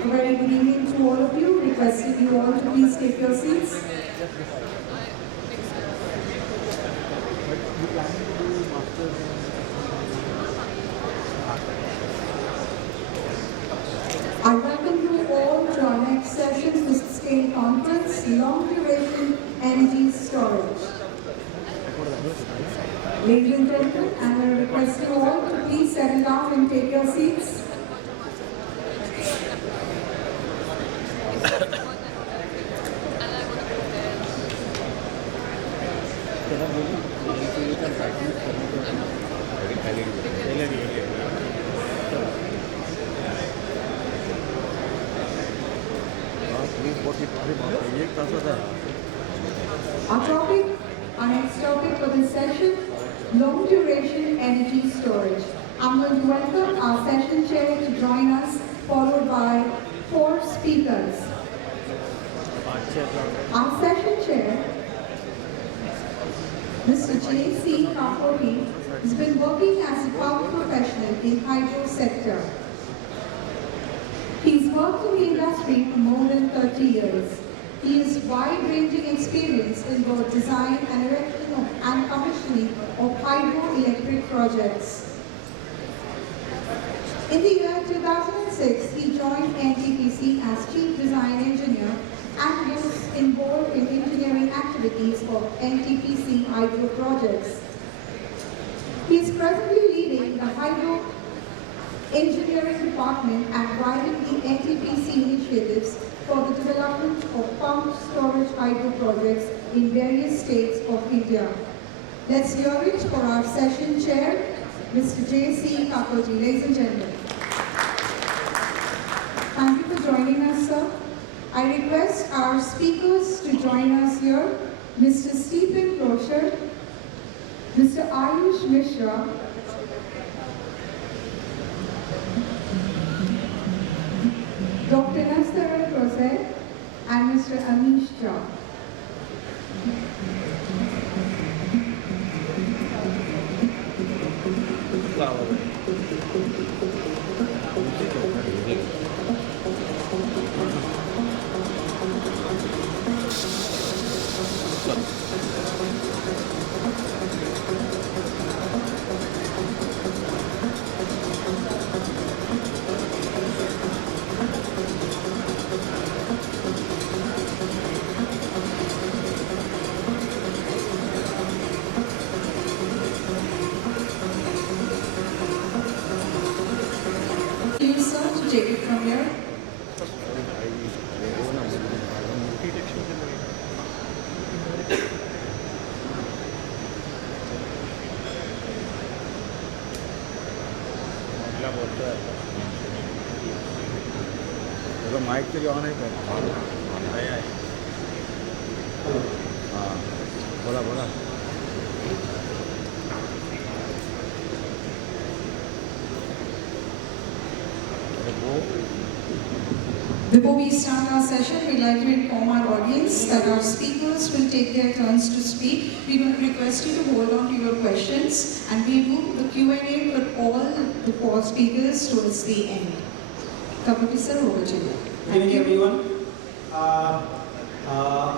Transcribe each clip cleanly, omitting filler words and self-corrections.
A very good evening to all of you. Requesting you all to please take your seats. I welcome you all to our next session, Full Scale Conference, Long Duration Energy Storage. Ladies and gentlemen, I will request you all to please settle down and take your seats. Our next topic for this session, long duration energy storage. I'm going to welcome our session chair to join us, followed by 4 speakers. Our session chair, Mr. J.C. Kapuri, has been working as a power professional in hydro sector. He's worked in the industry for more than 30 years. He has wide-ranging experience in both design and erection and commissioning of hydroelectric projects. In the year 2006, he joined NTPC as Chief Design Engineer and was involved in engineering activities of NTPC hydro projects. He is presently leading the hydro engineering department and driving the NTPC initiatives for the development of pumped storage hydro projects in various states of India. Let's hear it for our session chair, Mr. J.C. Kapoji. Ladies and gentlemen. Thank you for joining us, sir. I request our speakers to join us here, Mr. Stephen Rocher, Mr. Ayush Mishra, Dr. Nasser Prasad, and Mr. Amish Jha. Take it from here. Mic तो on है हाँ बोला बोला Before we start our session, we'd like to inform our audience that our speakers will take their turns to speak. We will request you to hold on to your questions, and we do the Q&A for all the 4 speakers towards the end. Kapuri sir, over to you. Good evening, everyone. I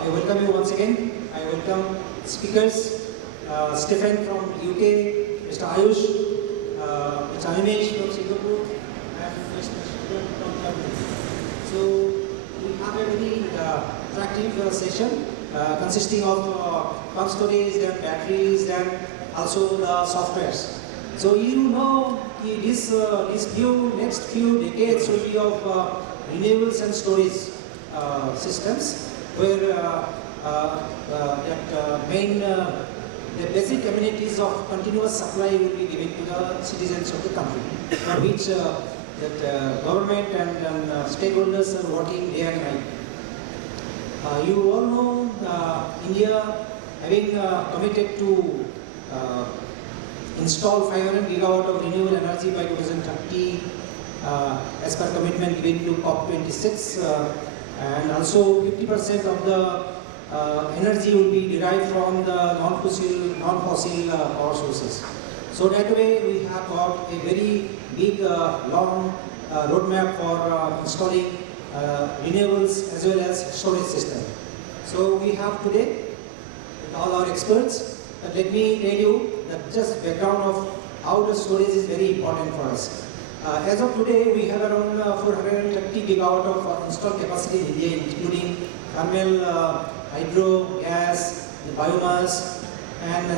welcome you once again. I welcome speakers, Stephen from UK, Mr. Ayush, Mr. Amish from Singapore, and Mr. Stephen from Germany. So we have a very attractive session consisting of pump storage, then batteries, then also the softwares. So you know this next few decades will be of renewables and storage systems, where the basic amenities of continuous supply will be given to the citizens of the country, for which that government and stakeholders are working day and night. You all know India having committed to install 500 gigawatt of renewable energy by 2030 as per commitment given to COP26, and also 50% of the energy will be derived from the non-fossil power sources. So that way we have got a very big, long roadmap for installing renewables as well as storage system. So we have today with all our experts. Let me tell you that just background of how the storage is very important for us. As of today, we have around 430 gigawatt of installed capacity in India, including thermal, hydro, gas, the biomass, and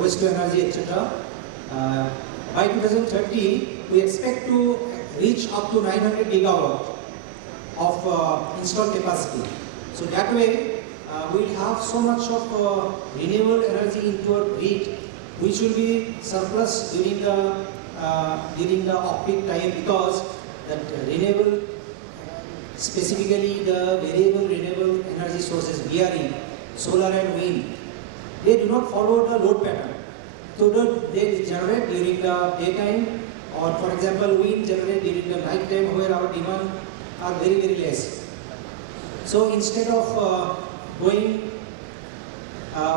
waste to energy, etc. By 2030, we expect to reach up to 900 gigawatt of installed capacity. So that way, we'll have so much of renewable energy into our grid, which will be surplus during the off-peak time, because that renewable, specifically the variable renewable energy sources, VRE, solar and wind, they do not follow the load pattern. So they generate during the daytime, or for example, wind generate during the night time, where our demand are very, very less. So instead of going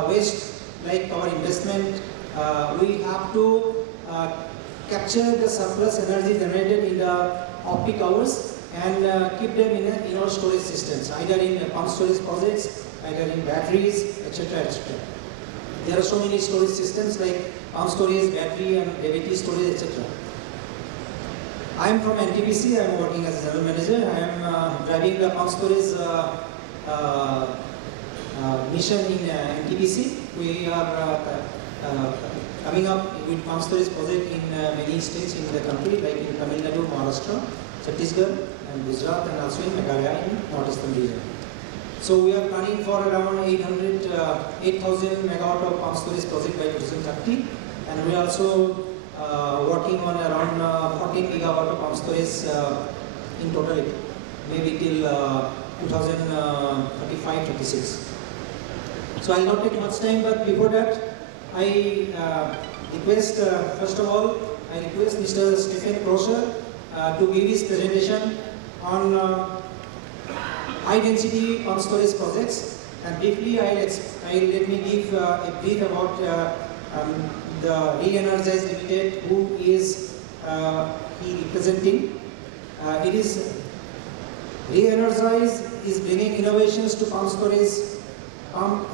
waste like our investment, we have to capture the surplus energy generated in the off-peak hours and keep them in our storage systems, either in pump storage projects, either in batteries, etc., etc. There are so many storage systems like pump storage, battery, and DVT storage, etc. I am from NTPC. I am working as a general manager. I am driving the pump storage mission in NTPC. We are coming up with pump storage project in many states in the country, like in Tamil Nadu, Maharashtra, Chhattisgarh, and Gujarat, and also in Meghalaya in northeastern region. So we are planning for around 8,000 megawatt of pump storage project by 2030, and we are also working on around 14 gigawatt of pump storage in total, maybe till 2035-36. So I will not take much time, but before that, I request, first of all, I request Mr. Stephen Crosser to give his presentation on high density pump storage projects, and briefly let me give a brief about the Re-Energize Limited, who is he representing. It is Re-Energize is bringing innovations to pump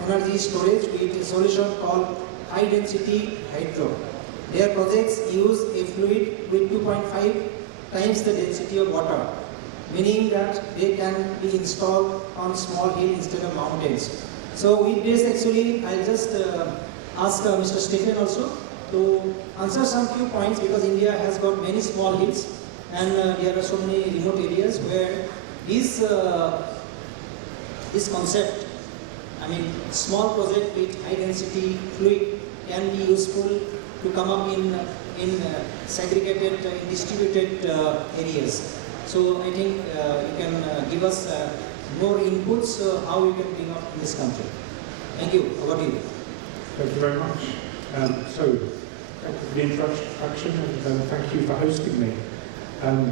energy storage with a solution called high density hydro. Their projects use a fluid with 2.5 times the density of water, meaning that they can be installed on small hill instead of mountains. So with this, actually, I'll just ask Mr. Stephen also to answer some few points, because India has got many small hills, and there are so many remote areas where this concept, I mean, small project with high density fluid can be useful to come up in segregated, distributed areas. So I think you can give us more inputs how we can bring up in this country. Thank you. Over to you. Thank you very much. So, thank you for the introduction, and thank you for hosting me.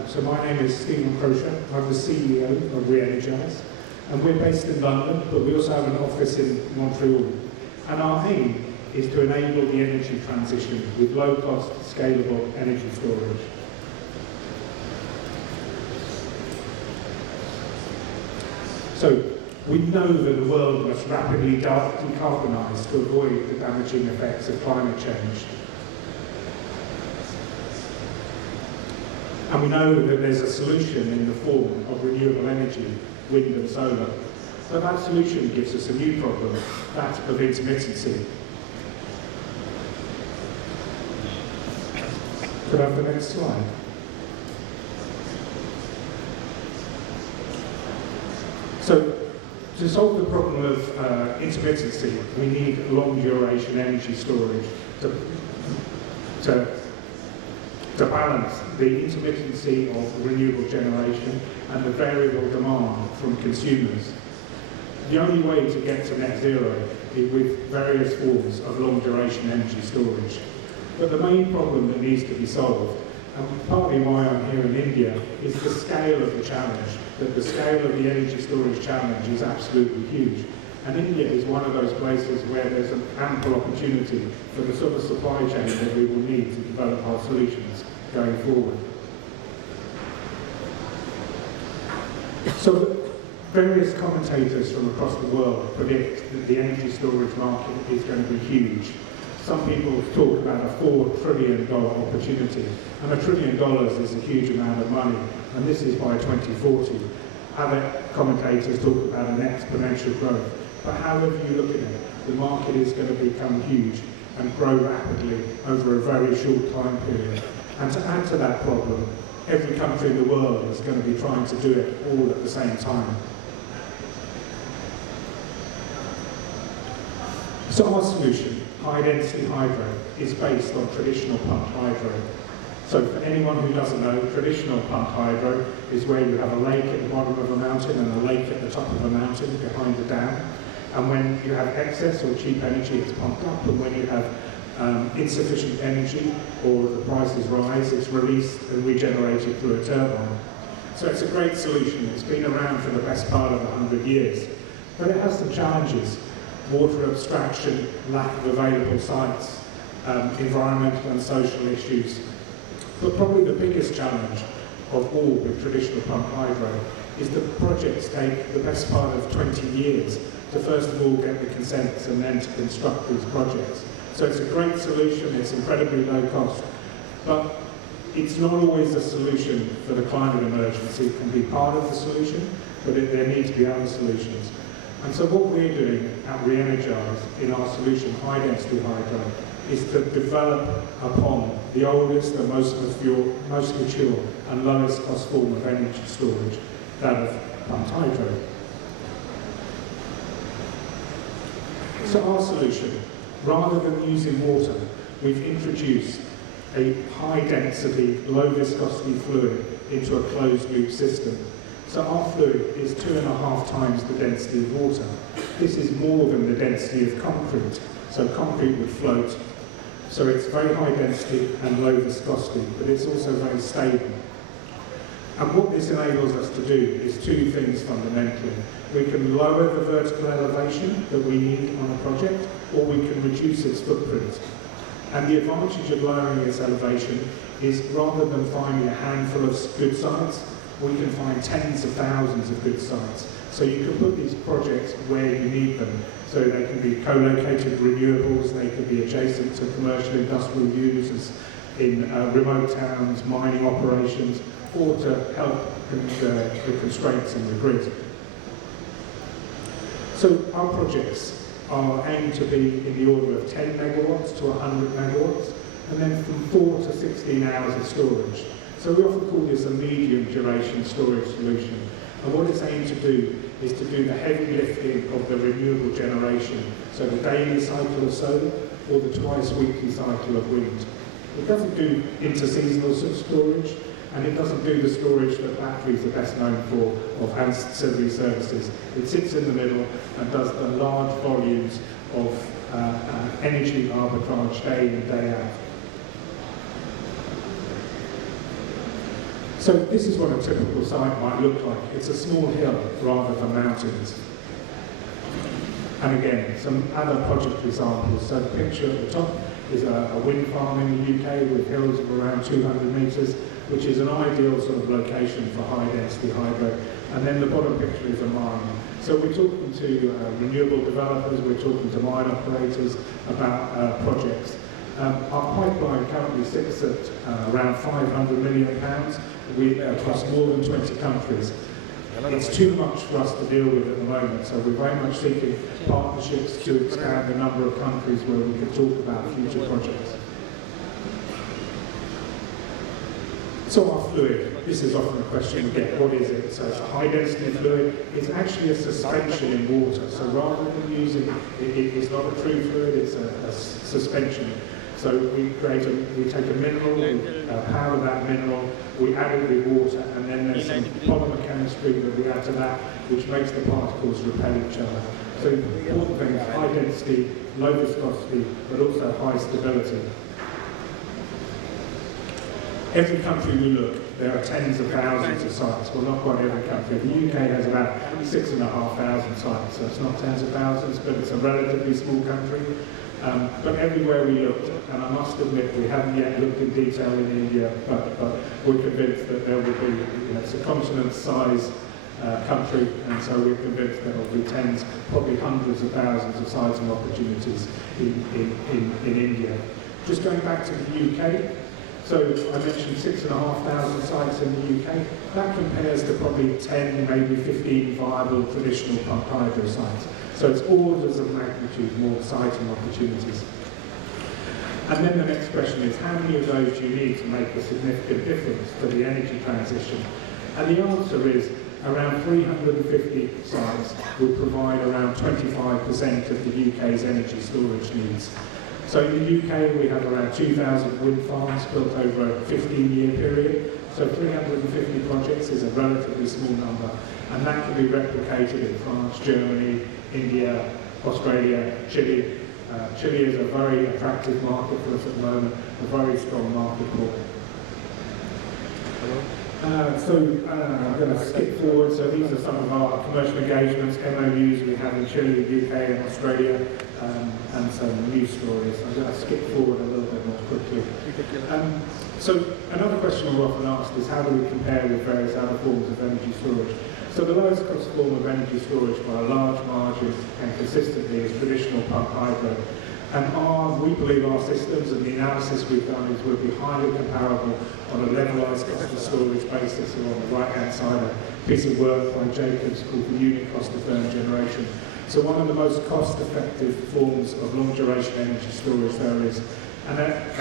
So my name is Stephen Crosser. I'm the CEO of Re-Energize, and we're based in London, but we also have an office in Montreal. And our aim is to enable the energy transition with low-cost, scalable energy storage. So, we know that the world must rapidly decarbonise to avoid the damaging effects of climate change. And we know that there's a solution in the form of renewable energy, wind and solar. But that solution gives us a new problem, that of intermittency. Could I have the next slide? So, to solve the problem of intermittency, we need long-duration energy storage to balance the intermittency of renewable generation and the variable demand from consumers. The only way to get to net zero is with various forms of long-duration energy storage. But the main problem that needs to be solved, and partly why I'm here in India, is the scale of the challenge. That the scale of the energy storage challenge is absolutely huge. And India is one of those places where there's an ample opportunity for the sort of supply chain that we will need to develop our solutions going forward. So various commentators from across the world predict that the energy storage market is going to be huge. Some people talk about a $4 trillion opportunity, and $1 trillion is a huge amount of money, and this is by 2040. Other commentators talk about an exponential growth, but however you look at it, the market is going to become huge and grow rapidly over a very short time period. And to add to that problem, every country in the world is going to be trying to do it all at the same time. So our solution, high-density hydro, is based on traditional pumped hydro. So for anyone who doesn't know, traditional pumped hydro is where you have a lake at the bottom of a mountain and a lake at the top of a mountain behind the dam. And when you have excess or cheap energy, it's pumped up, and when you have insufficient energy or the prices rise, it's released and regenerated through a turbine. So it's a great solution. It's been around for the best part of 100 years. But it has some challenges: water abstraction, lack of available sites, environmental and social issues. But probably the biggest challenge of all with traditional pumped hydro is that projects take the best part of 20 years to first of all get the consents and then to construct these projects. So it's a great solution, it's incredibly low cost, but it's not always a solution for the climate emergency. It can be part of the solution, but there need to be other solutions. And so what we're doing at Re-Energise in our solution, high-density hydro, is to develop upon the oldest and most mature and lowest cost form of energy storage, that of pumped hydro. So our solution, rather than using water, we've introduced a high-density, low-viscosity fluid into a closed-loop system. So our fluid is 2.5 times the density of water. This is more than the density of concrete, so concrete would float. So it's very high density and low viscosity, but it's also very stable. And what this enables us to do is two things fundamentally. We can lower the vertical elevation that we need on a project, or we can reduce its footprint. And the advantage of lowering its elevation is, rather than finding a handful of good sites, we can find tens of thousands of good sites. So you can put these projects where you need them. So they can be co-located renewables, they can be adjacent to commercial industrial users in remote towns, mining operations, or to help the constraints in the grid. So our projects are aimed to be in the order of 10 megawatts to 100 megawatts, and then from 4 to 16 hours of storage. So we often call this a medium duration storage solution. And what it's aimed to do is to do the heavy lifting of the renewable generation, so the daily cycle of solar or the twice weekly cycle of wind. It doesn't do interseasonal storage, and it doesn't do the storage that batteries are best known for of ancillary services. It sits in the middle and does the large volumes of energy arbitrage day in, day out. So this is what a typical site might look like. It's a small hill rather than mountains. And again, some other project examples. So the picture at the top is a wind farm in the UK with hills of around 200 metres, which is an ideal sort of location for high-density hydro. And then the bottom picture is a mine. So we're talking to renewable developers, we're talking to mine operators about projects. Our pipeline currently sits at around £500 million across more than 20 countries. It's too much for us to deal with at the moment, so we're very much seeking partnerships to expand the number of countries where we can talk about future projects. So our fluid, this is often a question we get, what is it? So it's a high density fluid. It's actually a suspension in water, so rather than using, it's not a true fluid, it's a suspension. So we take a mineral, we powder that mineral, we add it with water, and then there's some polymer chemistry that we add to that, which makes the particles repel each other. So important things, high density, low viscosity, but also high stability. Every country we look, there are tens of thousands of sites. Well, not quite every country. The UK has about 6,500 sites, so it's not tens of thousands, but it's a relatively small country. But everywhere we looked, and I must admit we haven't yet looked in detail in India, but we're convinced that there will be, it's a continent-sized country, and so we're convinced there will be tens, probably hundreds of thousands of sites and opportunities in India. Just going back to the UK, so I mentioned 6,500 sites in the UK. That compares to probably 10, maybe 15 viable traditional pumped hydro sites. So it's orders of magnitude more siting opportunities. And then the next question is, how many of those do you need to make a significant difference to the energy transition? And the answer is around 350 sites will provide around 25% of the UK's energy storage needs. So in the UK we have around 2,000 wind farms built over a 15-year period. So 350 projects is a relatively small number, and that can be replicated in France, Germany, India, Australia, Chile. Chile is a very attractive market for us at the moment, a very strong market for it. I'm going to skip forward. So these are some of our commercial engagements, MOUs we have in Chile, UK and Australia, and some news stories. I'm going to skip forward a little bit more quickly. So another question we're often asked is, how do we compare with various other forms of energy storage? So the lowest cost form of energy storage by a large margin and consistently is traditional pumped hydro. And we believe our systems and the analysis we've done is will be highly comparable on a levelised cost of storage basis. So on the right-hand side, a piece of work by Jacobs called the unit cost of firm generation. So one of the most cost-effective forms of long-duration energy storage there is. And that,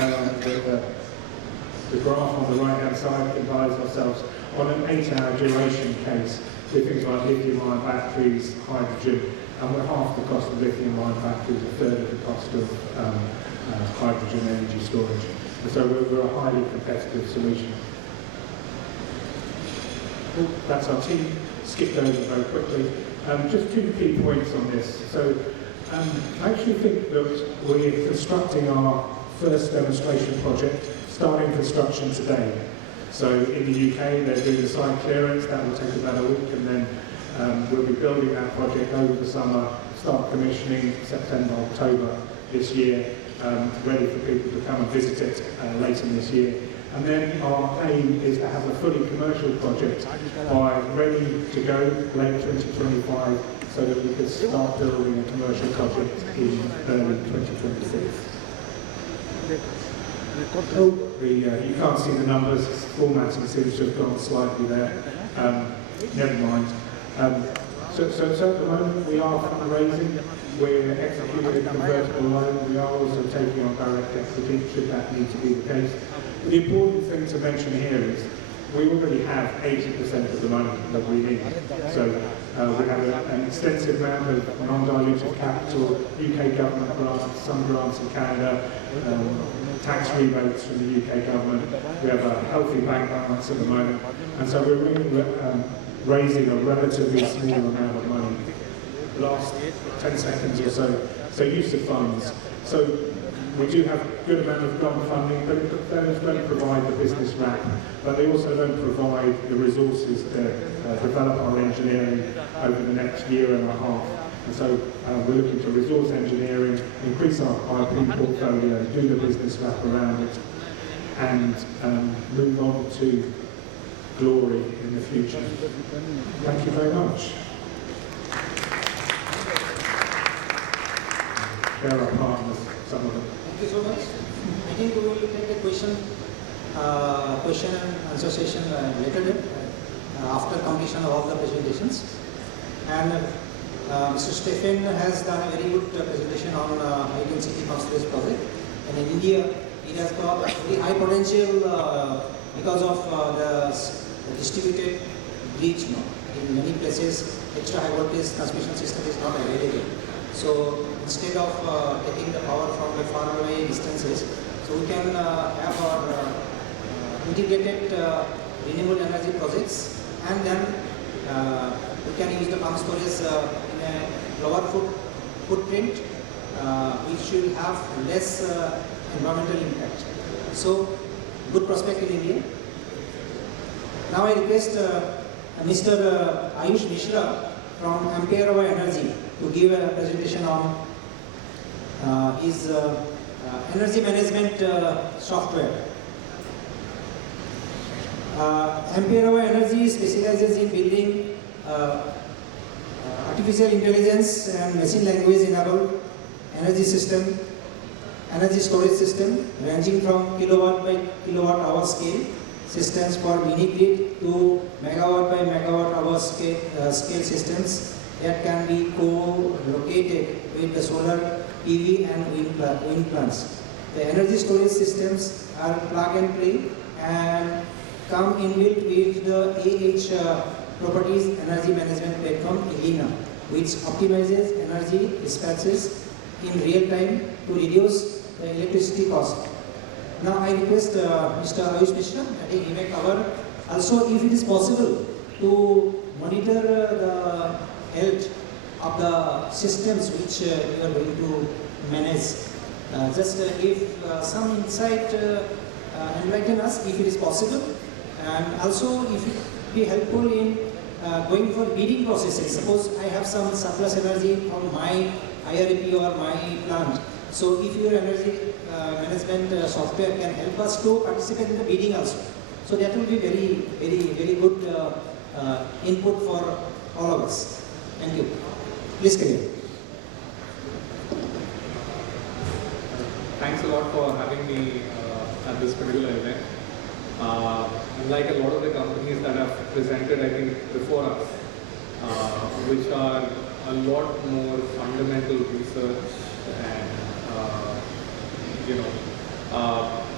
the graph on the right-hand side compiles ourselves on an 8-hour duration case with things like lithium-ion batteries, hydrogen, and we're half the cost of lithium-ion batteries, a third of the cost of hydrogen energy storage. And so we're a highly competitive solution. That's our team. Skipped over very quickly. Just 2 key points on this. So I actually think that we're constructing our first demonstration project, starting construction today. So in the UK, they're doing the site clearance. That will take about a week, and then we'll be building that project over the summer, start commissioning September, October this year, ready for people to come and visit it later this year. And then our aim is to have a fully commercial project by ready to go late 2025, so that we can start building a commercial project in early 2026. You can't see the numbers, formatting seems to have gone slightly there. Never mind. So at the moment we are fundraising, we're executing a convertible loan, we are also taking on direct equity should that need to be the case. The important thing to mention here is we already have 80% of the money that we need. So we have an extensive amount of non-dilutive capital, UK government grants, some grants in Canada, tax rebates from the UK government. We have a healthy bank balance at the moment, and so we're really raising a relatively small amount of money. Last 10 seconds or so. So use of funds. So we do have a good amount of grant funding, but those don't provide the business wrap, but they also don't provide the resources to develop our engineering over the next year and a half. And so we're looking to resource engineering, increase our IP portfolio, do the business wrap around it, and move on to glory in the future. Thank you very much. There are partners, some of them. Thank you so much. I think we will take a question and answer session later after completion of all the presentations. And Mr. Stephen has done a very good presentation on high-density pumped storage project. And in India, it has got a very high potential because of the distributed reach. In many places, extra high voltage transmission system is not available. So instead of taking the power from the far away distances, so we can have our integrated renewable energy projects, and then we can use the pump storage in a lower footprint, which will have less environmental impact. So good prospect in India. Now I request Mr. Ayush Mishra from Ampere Energy to give a presentation on is energy management software. Ampere Hour Energy specializes in building artificial intelligence and machine language enabled energy system, energy storage system ranging from kilowatt by kilowatt hour scale systems for mini grid to megawatt by megawatt hour scale systems that can be co-located with the solar, PV and wind plants. The energy storage systems are plug and play and come inbuilt with the AH Properties Energy Management Platform ELINA, which optimizes energy dispatches in real time to reduce the electricity cost. Now I request Mr. Ayush Mishra, I think he may cover also if it is possible to monitor the health of the systems which you are going to manage. Just give some insight, enlighten us if it is possible, and also if it be helpful in going for bidding processes. Suppose I have some surplus energy from my IRP or my plant. So if your energy management software can help us to participate in the bidding also. So that will be very good input for all of us. Thank you. Please carry on. Thanks a lot for having me at this particular event. Unlike a lot of the companies that have presented, I think, before us, which are a lot more fundamental research and,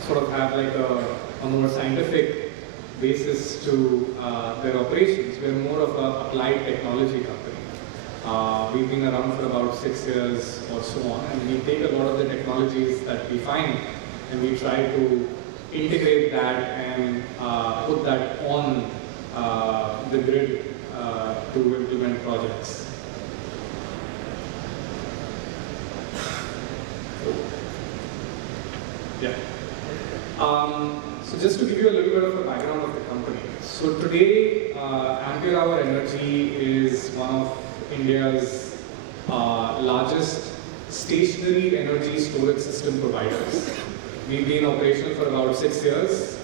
sort of have like a more scientific basis to their operations. We're more of an applied technology company. We've been around for about 6 years or so on, and we take a lot of the technologies that we find and we try to integrate that and put that on the grid to implement projects. Yeah. So just to give you a little bit of a background of the company. So today, Ampere Hour Energy is one of India's largest stationary energy storage system providers. We've been operational for about 6 years.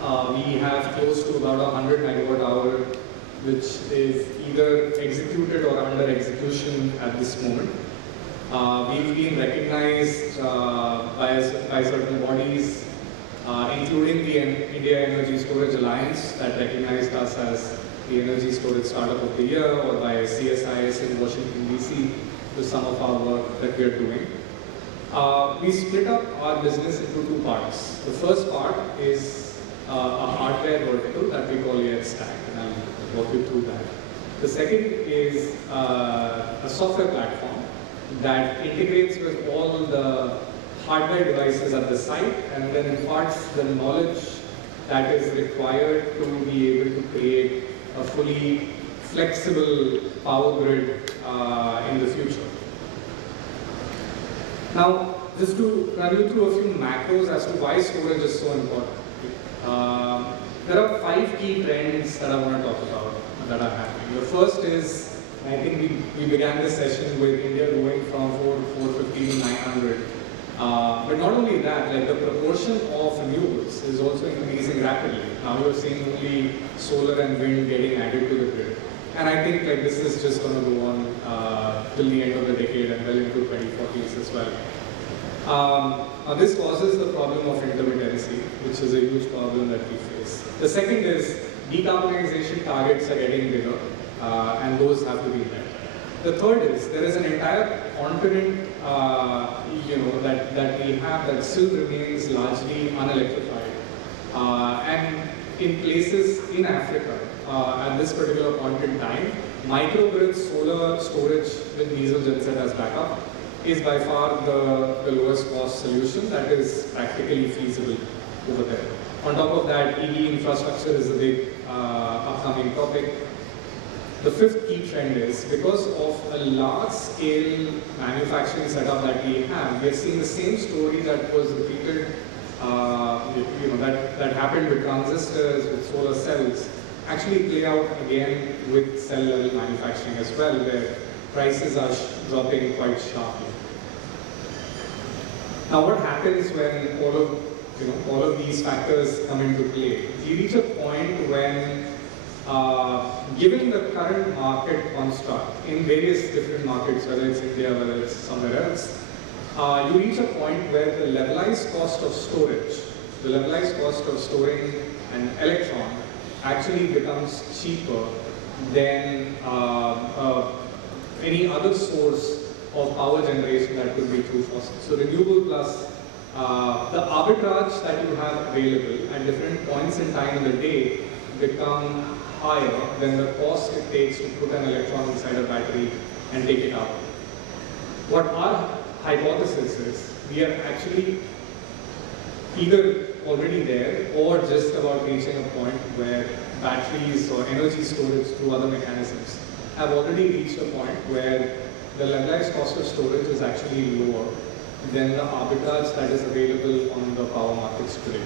We have close to about 100 megawatt hour, which is either executed or under execution at this moment. We've been recognized by certain bodies, including the India Energy Storage Alliance, that recognized us as the Energy Storage Startup of the Year, or by CSIS in Washington, DC, to some of our work that we are doing. We split up our business into two parts. The first part is a hardware vertical that we call EdStack, and I'll walk you through that. The second is a software platform that integrates with all the hardware devices at the site and then imparts the knowledge that is required to be able to create a fully flexible power grid in the future. Now, just to run you through a few macros as to why storage is so important. There are 5 key trends that I want to talk about that are happening. The first is, I think we began this session with India going from 450 to 900. But not only that, like the proportion of renewables is also increasing rapidly. Now you're seeing only solar and wind getting added to the grid. And I think like this is just going to go on till the end of the decade and well into 2040s as well. Now this causes the problem of intermittency, which is a huge problem that we face. The second is decarbonization targets are getting bigger, and those have to be met. The third is there is an entire continent, that we have that still remains largely unelectrified, and in places in Africa at this particular point in time, microgrid solar storage with diesel genset as backup is by far the lowest cost solution that is practically feasible over there. On top of that, EV infrastructure is a big upcoming topic. The fifth key trend is because of a large-scale manufacturing setup that we have, we are seeing the same story that was repeated, that happened with transistors, with solar cells, actually play out again with cell-level manufacturing as well, where prices are dropping quite sharply. Now, what happens when all of these factors come into play? We reach a point when, given the current market construct in various different markets, whether it's India, whether it's somewhere else, you reach a point where the levelized cost of storage, the levelized cost of storing an electron actually becomes cheaper than any other source of power generation that could be through fossil. So renewable plus the arbitrage that you have available at different points in time in the day become higher than the cost it takes to put an electron inside a battery and take it out. What our hypothesis is, we are actually either already there or just about reaching a point where batteries or energy storage through other mechanisms have already reached a point where the levelized cost of storage is actually lower than the arbitrage that is available on the power markets today.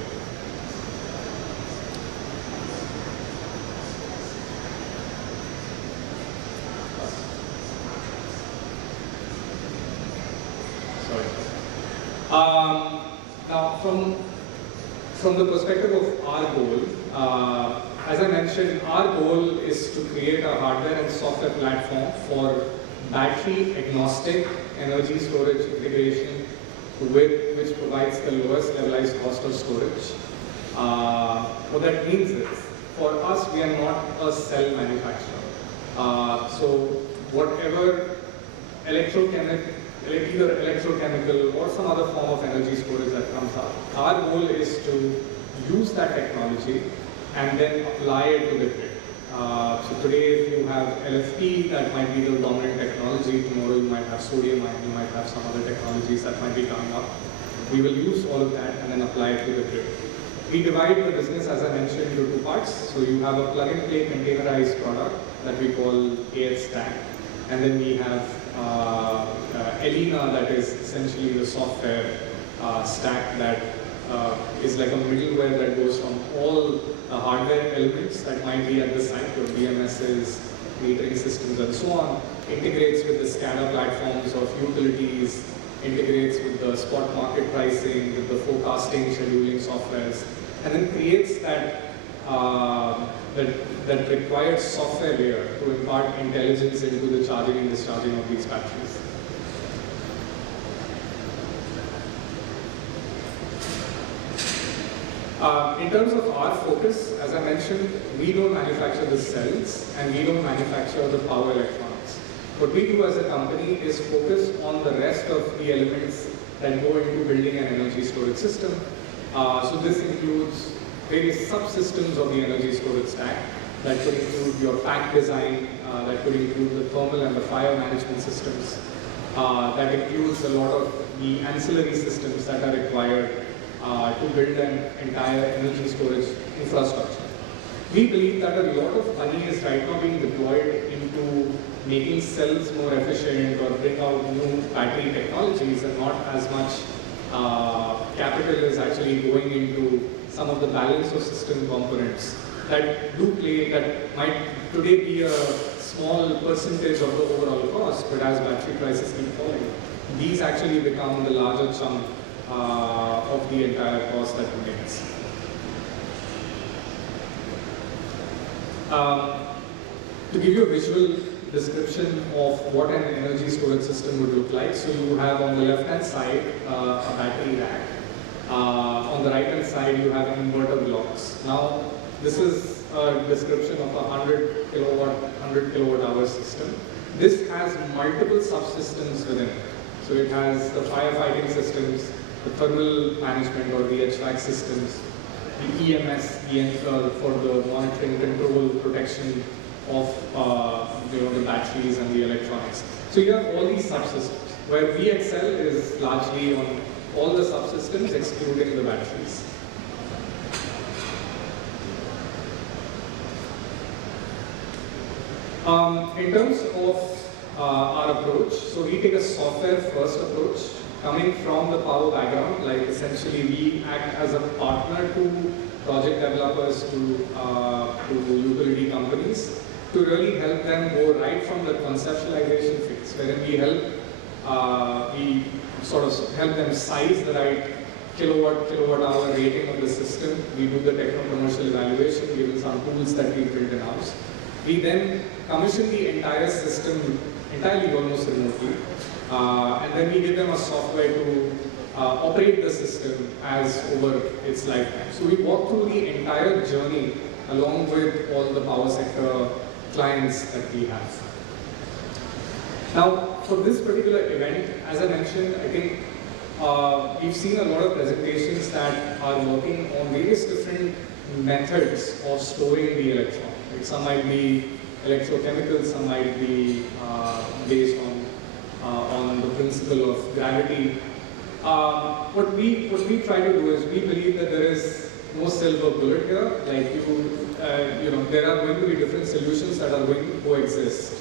Now, from the perspective of our goal, as I mentioned, our goal is to create a hardware and software platform for battery agnostic energy storage integration which provides the lowest levelized cost of storage. What that means is, for us, we are not a cell manufacturer. So whatever either electrochemical or some other form of energy storage that comes up, our goal is to use that technology and then apply it to the grid. So today, if you have LFP, that might be the dominant technology. Tomorrow, you might have sodium ion, you might have some other technologies that might be coming up. We will use all of that and then apply it to the grid. We divide the business, as I mentioned, into two parts. So you have a plug-and-play containerized product that we call AX Stack, and then we have Elena, that is essentially the software stack that is like a middleware that goes from all hardware elements that might be at the site, your BMSs, metering systems, and so on, integrates with the SCADA platforms of utilities, integrates with the spot market pricing, with the forecasting, scheduling softwares, and then creates that that required software layer to impart intelligence into the charging and discharging of these batteries. In terms of our focus, as I mentioned, we don't manufacture the cells and we don't manufacture the power electronics. What we do as a company is focus on the rest of the elements that go into building an energy storage system. So this includes various subsystems of the energy storage stack. That could include your pack design, that could include the thermal and the fire management systems. That includes a lot of the ancillary systems that are required to build an entire energy storage infrastructure. We believe that a lot of money is right now being deployed into making cells more efficient or bring out new battery technologies, and not as much capital is actually going into some of the balance of system components that do play, that might today be a small percentage of the overall cost, but as battery prices keep falling, these actually become the larger chunk of the entire cost that remains. To give you a visual description of what an energy storage system would look like, so you have on the left-hand side a battery rack. On the right-hand side, you have inverter blocks. Now, this is a description of a 100 kilowatt hour system. This has multiple subsystems within it. So it has the firefighting systems, the thermal management or the HVAC systems, the EMS, for the monitoring, control, protection of the batteries and the electronics. So you have all these subsystems. Where we excel is largely on all the subsystems excluding the batteries. In terms of our approach, so we take a software first approach coming from the power background. Like essentially we act as a partner to project developers, to utility companies, to really help them go right from the conceptualization phase, wherein we help We sort of help them size the right kilowatt hour rating of the system. We do the techno-commercial evaluation given some tools that we built in-house. We then commission the entire system entirely almost remotely, and then we give them a software to operate the system as over its lifetime. So we walk through the entire journey along with all the power sector clients that we have. Now, for this particular event, as I mentioned, I think we've seen a lot of presentations that are working on various different methods of storing the electron. Like some might be electrochemical, some might be based on the principle of gravity. What we try to do is we believe that there is no silver bullet here. Like there are going to be different solutions that are going to coexist.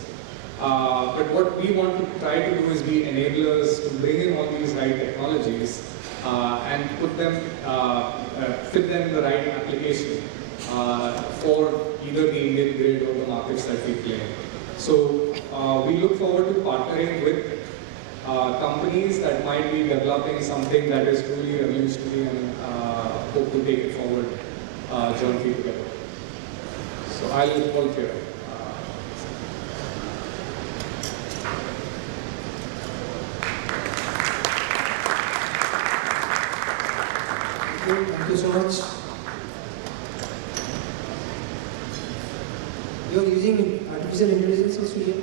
But what we want to try to do is be enablers to bring in all these right technologies and put them, fit them in the right application for either the Indian grid or the markets that we play in. So we look forward to partnering with companies that might be developing something that is truly revolutionary and hope to take it forward jointly together. So I'll hold here. Thank you so much. You are using artificial intelligence also here?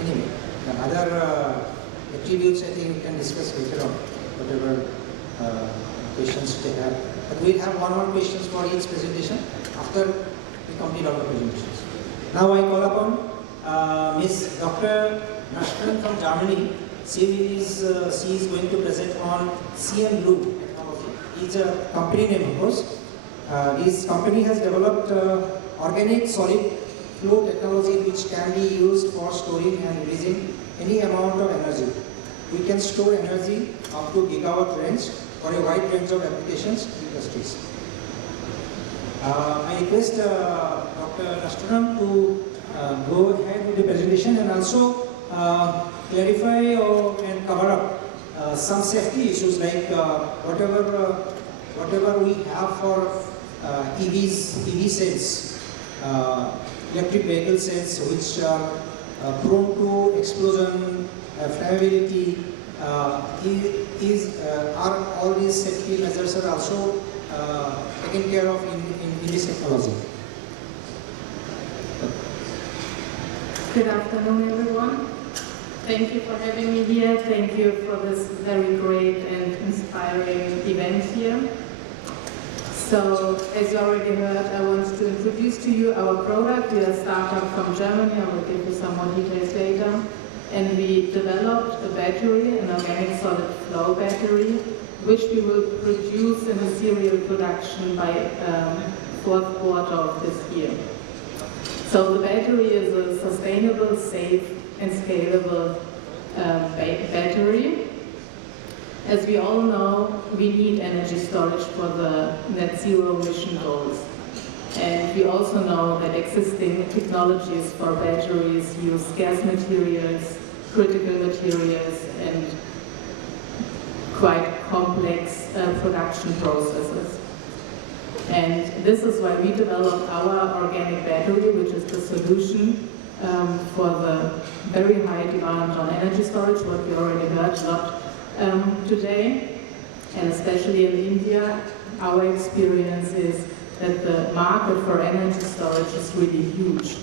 Anyway, the other attributes I think we can discuss later on, whatever questions they have. But we'll have one questions for each presentation after we complete all the presentations. Now I call upon Ms. Dr. Nastran from Germany. She is going to present on CM Blue technology. It's a company name, of course. This company has developed organic solid flow technology which can be used for storing and releasing any amount of energy. We can store energy up to gigawatt range for a wide range of applications and industries. I request Dr. Nastran to go ahead with the presentation and also clarify and cover up some safety issues like whatever we have for EV cells, electric vehicle cells which are prone to explosion, flammability. Are all these safety measures are also taken care of in this technology? Good afternoon, everyone. Thank you for having me here. Thank you for this very great and inspiring event here. So, as you already heard, I want to introduce to you our product. We are a startup from Germany. I will give you some more details later. And we developed a battery, an organic solid flow battery, which we will produce in a serial production by fourth quarter of this year. So the battery is a sustainable, safe, and scalable battery. As we all know, we need energy storage for the net zero emission goals. And we also know that existing technologies for batteries use scarce materials, critical materials, and quite complex production processes. And this is why we developed our organic battery, which is the solution for the very high demand on energy storage, what we already heard a lot today. And especially in India, our experience is that the market for energy storage is really huge.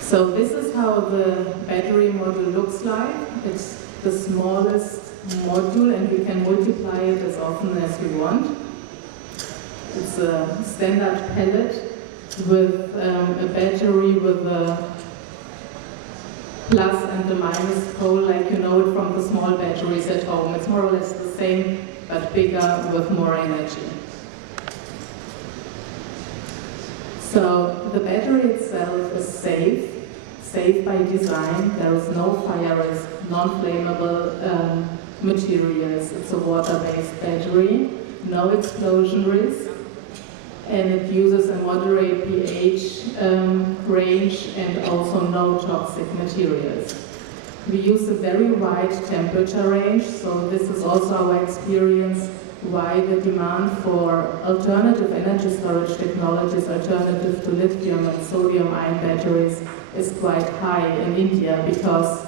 So this is how the battery module looks like. It's the smallest module and we can multiply it as often as we want. It's a standard pellet with a battery with a plus and a minus pole, like you know it from the small batteries at home. It's more or less the same, but bigger with more energy. So the battery itself is safe by design. There is no fire risk, non-flammable materials. It's a water-based battery, no explosion risk. and it uses a moderate pH range and also no toxic materials. We use a very wide temperature range, so this is also our experience why the demand for alternative energy storage technologies, alternative to lithium and sodium-ion batteries, is quite high in India, because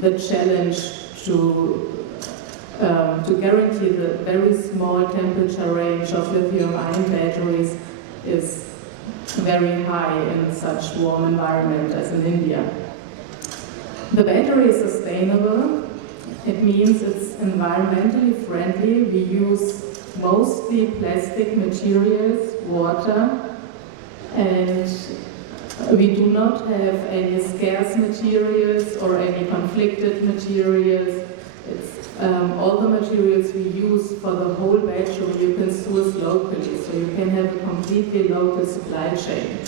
the challenge to guarantee the very small temperature range of lithium-ion batteries is very high in such warm environment as in India. The battery is sustainable. It means it's environmentally friendly. We use mostly plastic materials, water, and we do not have any scarce materials or any conflicted materials. All the materials we use for the whole battery you can source locally, so you can have a completely local supply chain.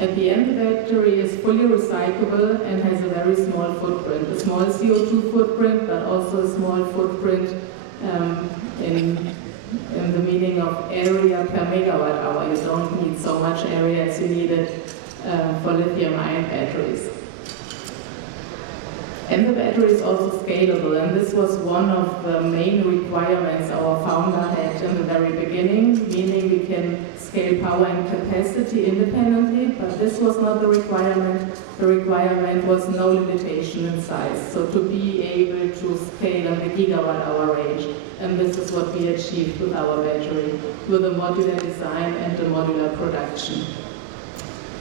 At the end, the battery is fully recyclable and has a very small footprint. A small CO2 footprint, but also a small footprint in the meaning of area per megawatt hour. You don't need so much area as you need it for lithium-ion batteries. And the battery is also scalable, and this was one of the main requirements our founder had in the very beginning, meaning we can scale power and capacity independently, but this was not the requirement. The requirement was no limitation in size, so to be able to scale in the gigawatt-hour range, and this is what we achieved with our battery, with a modular design and a modular production.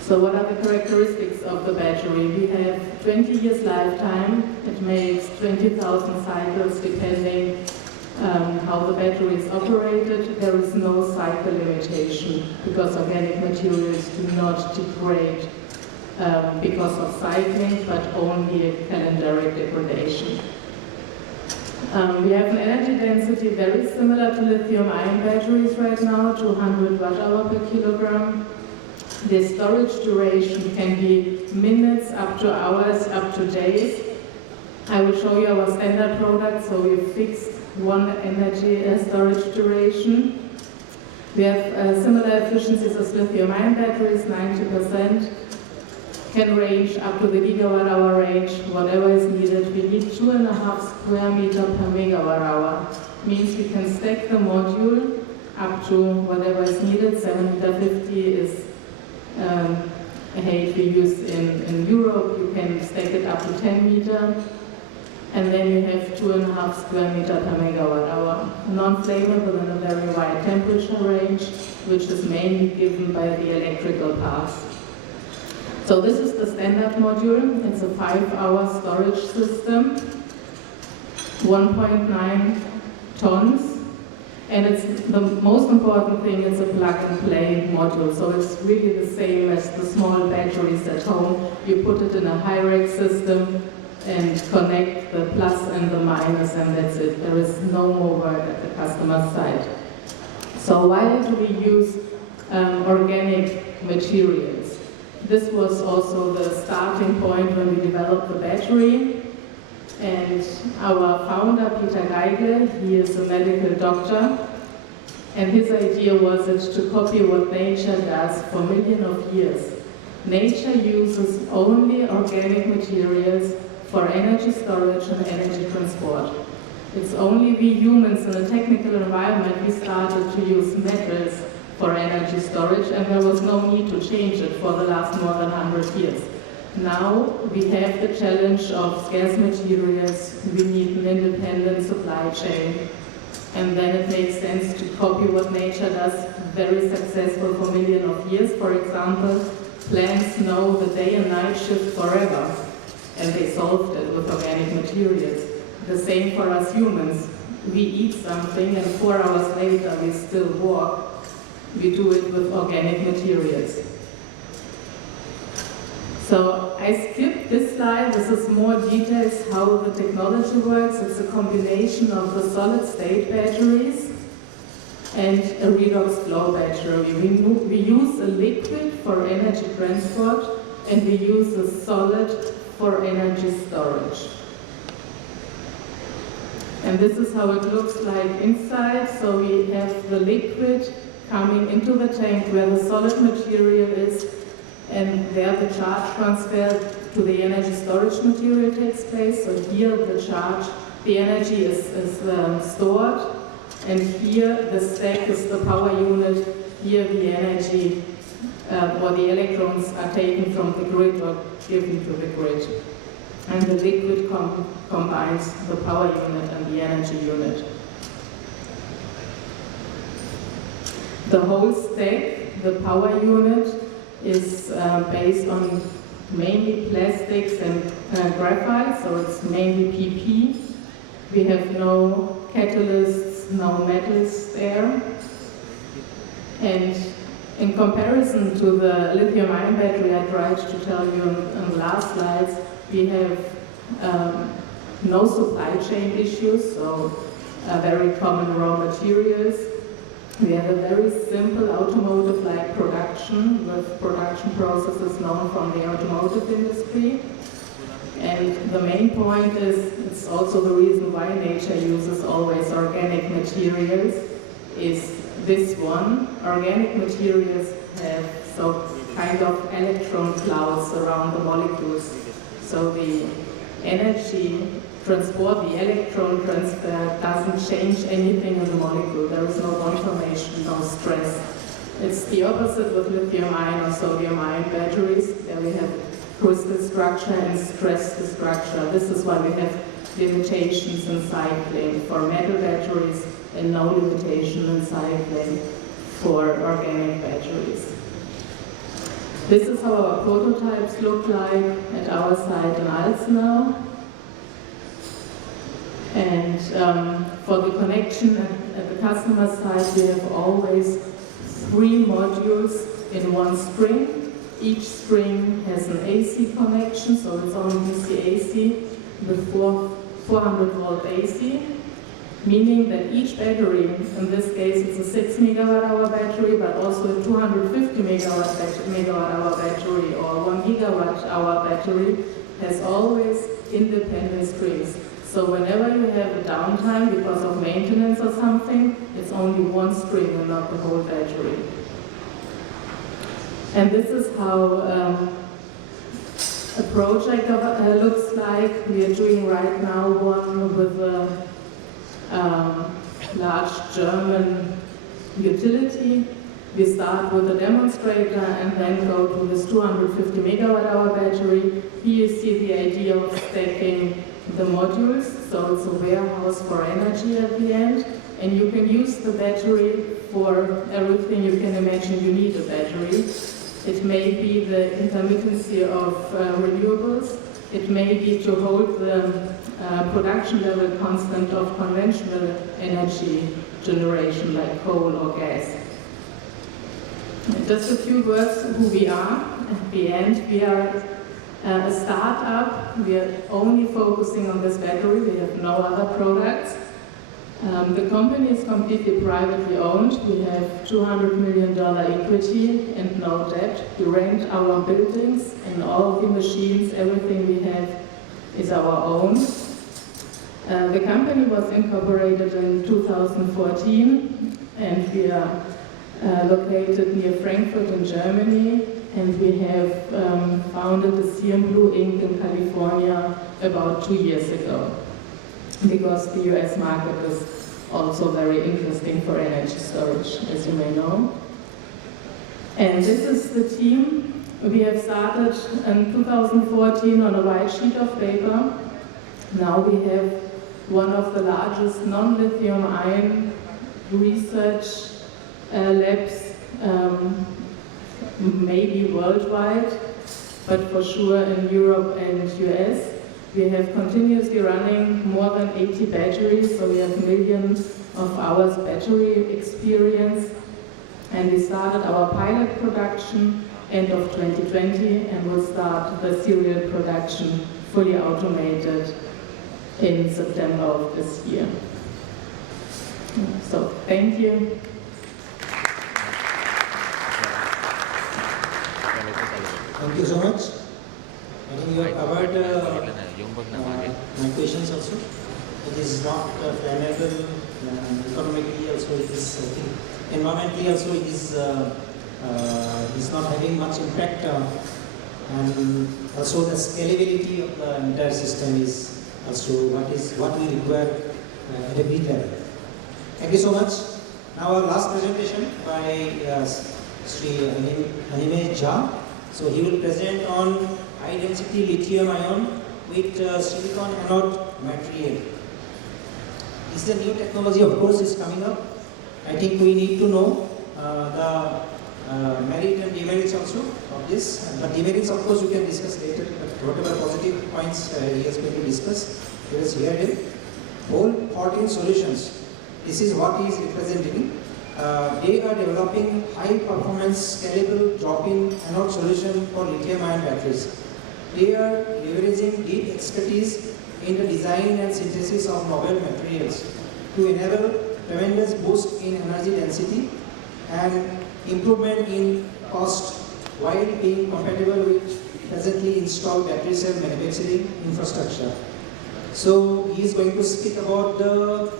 So what are the characteristics of the battery? We have 20 years lifetime. It makes 20,000 cycles depending how the battery is operated. There is no cycle limitation because organic materials do not degrade because of cycling, but only a calendaric degradation. We have an energy density very similar to lithium-ion batteries right now, 200 watt-hour per kilogram. The storage duration can be minutes up to hours, up to days. I will show you our standard product, so we fixed one energy storage duration. We have similar efficiencies as lithium-ion batteries, 90%. Can range up to the gigawatt-hour range, whatever is needed. We need 2.5 square meters per megawatt hour. Means we can stack the module up to whatever is needed. 7.50 meters is a height we use in Europe. You can stack it up to 10 meters, and then you have 2.5 square meters per megawatt hour. Non-flammable in a very wide temperature range, which is mainly given by the electrical path. So this is the standard module. It's a 5-hour storage system, 1.9 tons. And it's the most important thing, it's a plug-and-play module. So it's really the same as the small batteries at home. You put it in a high-rack system and connect the plus and the minus, and that's it. There is no more work at the customer side. So why do we use organic materials? This was also the starting point when we developed the battery. And our founder, Peter Geigle, he is a medical doctor, and his idea was it to copy what nature does for millions of years. Nature uses only organic materials for energy storage and energy transport. It's only we humans in a technical environment we started to use metals for energy storage, and there was no need to change it for the last more than 100 years. Now we have the challenge of scarce materials, we need an independent supply chain, and then it makes sense to copy what nature does, very successful for millions of years. For example, plants know the day and night shift forever, and they solved it with organic materials. The same for us humans. We eat something and 4 hours later we still walk. We do it with organic materials. So I skipped this slide. This is more details how the technology works. It's a combination of the solid-state batteries and a redox flow battery. We use a liquid for energy transport, and we use a solid for energy storage. And this is how it looks like inside. So we have the liquid coming into the tank where the solid material is, and there the charge transfer to the energy storage material takes place. So here the energy is stored, and here the stack is the power unit. Here the energy or the electrons are taken from the grid or given to the grid. And the liquid combines the power unit and the energy unit. The whole stack, the power unit, is based on mainly plastics and graphite, so it's mainly PP. We have no catalysts, no metals there. And in comparison to the lithium-ion battery I tried to tell you on the last slides, we have no supply chain issues, so very common raw materials. We have a very simple automotive-like production with production processes known from the automotive industry. And the main point is, it's also the reason why nature uses always organic materials, is this one. Organic materials have so kind of electron clouds around the molecules. So the energy transport, the electron transfer doesn't change anything in the molecule. There is no conformation, no stress. It's the opposite with lithium-ion or sodium-ion batteries. There we have crystal structure and stress the structure. This is why we have limitations in cycling for metal batteries and no limitation in cycling for organic batteries. This is how our prototypes look like at our site in Alzenau. And for the connection at the customer side, we have always 3 modules in one string. Each string has an AC connection, so it's only DC-AC with 400 volt AC, meaning that each battery, in this case it's a 6 megawatt hour battery, but also a 250 megawatt hour battery or 1 gigawatt hour battery, has always independent strings. So whenever you have a downtime because of maintenance or something, it's only one string and not the whole battery. And this is how a project looks like. We are doing right now one with a large German utility. We start with a demonstrator and then go to this 250 megawatt hour battery. Here you see the idea of stacking the modules, so it's a warehouse for energy at the end, and you can use the battery for everything you can imagine you need a battery. It may be the intermittency of renewables, it may be to hold the production level constant of conventional energy generation like coal or gas. Just a few words who we are. At the end, we are a startup. We are only focusing on this battery. We have no other products. The company is completely privately owned. We have $200 million equity and no debt. We rent our buildings and all of the machines, everything we have is our own. The company was incorporated in 2014 and we are located near Frankfurt in Germany, and we have founded the CMBlu Inc. in California about 2 years ago, because the US market is also very interesting for energy storage, as you may know. And this is the team. We have started in 2014 on a white sheet of paper. Now we have one of the largest non-lithium ion research labs, maybe worldwide, but for sure in Europe and US. We have continuously running more than 80 batteries, so we have millions of hours battery experience. And we started our pilot production end of 2020 and will start the serial production fully automated in September of this year. So thank you. Thank you so much. I think you have covered my questions also. It is not flammable. Economically also it is, I think, environmentally also it is not having much impact. And also the scalability of the entire system is also what we require at a big level. Thank you so much. Now our last presentation by Sri Animesh Jha. So he will present on high density lithium ion with silicon anode material. This is a new technology, of course, is coming up. I think we need to know the merit and demerits also of this. The demerits, of course, we can discuss later, but whatever positive points he is going to discuss, let us hear him. Whole 14 solutions. This is what he is representing. They are developing high performance scalable drop-in anode solution for lithium-ion batteries. They are leveraging deep expertise in the design and synthesis of novel materials to enable tremendous boost in energy density and improvement in cost while being compatible with presently installed battery cell manufacturing infrastructure. So he is going to speak about the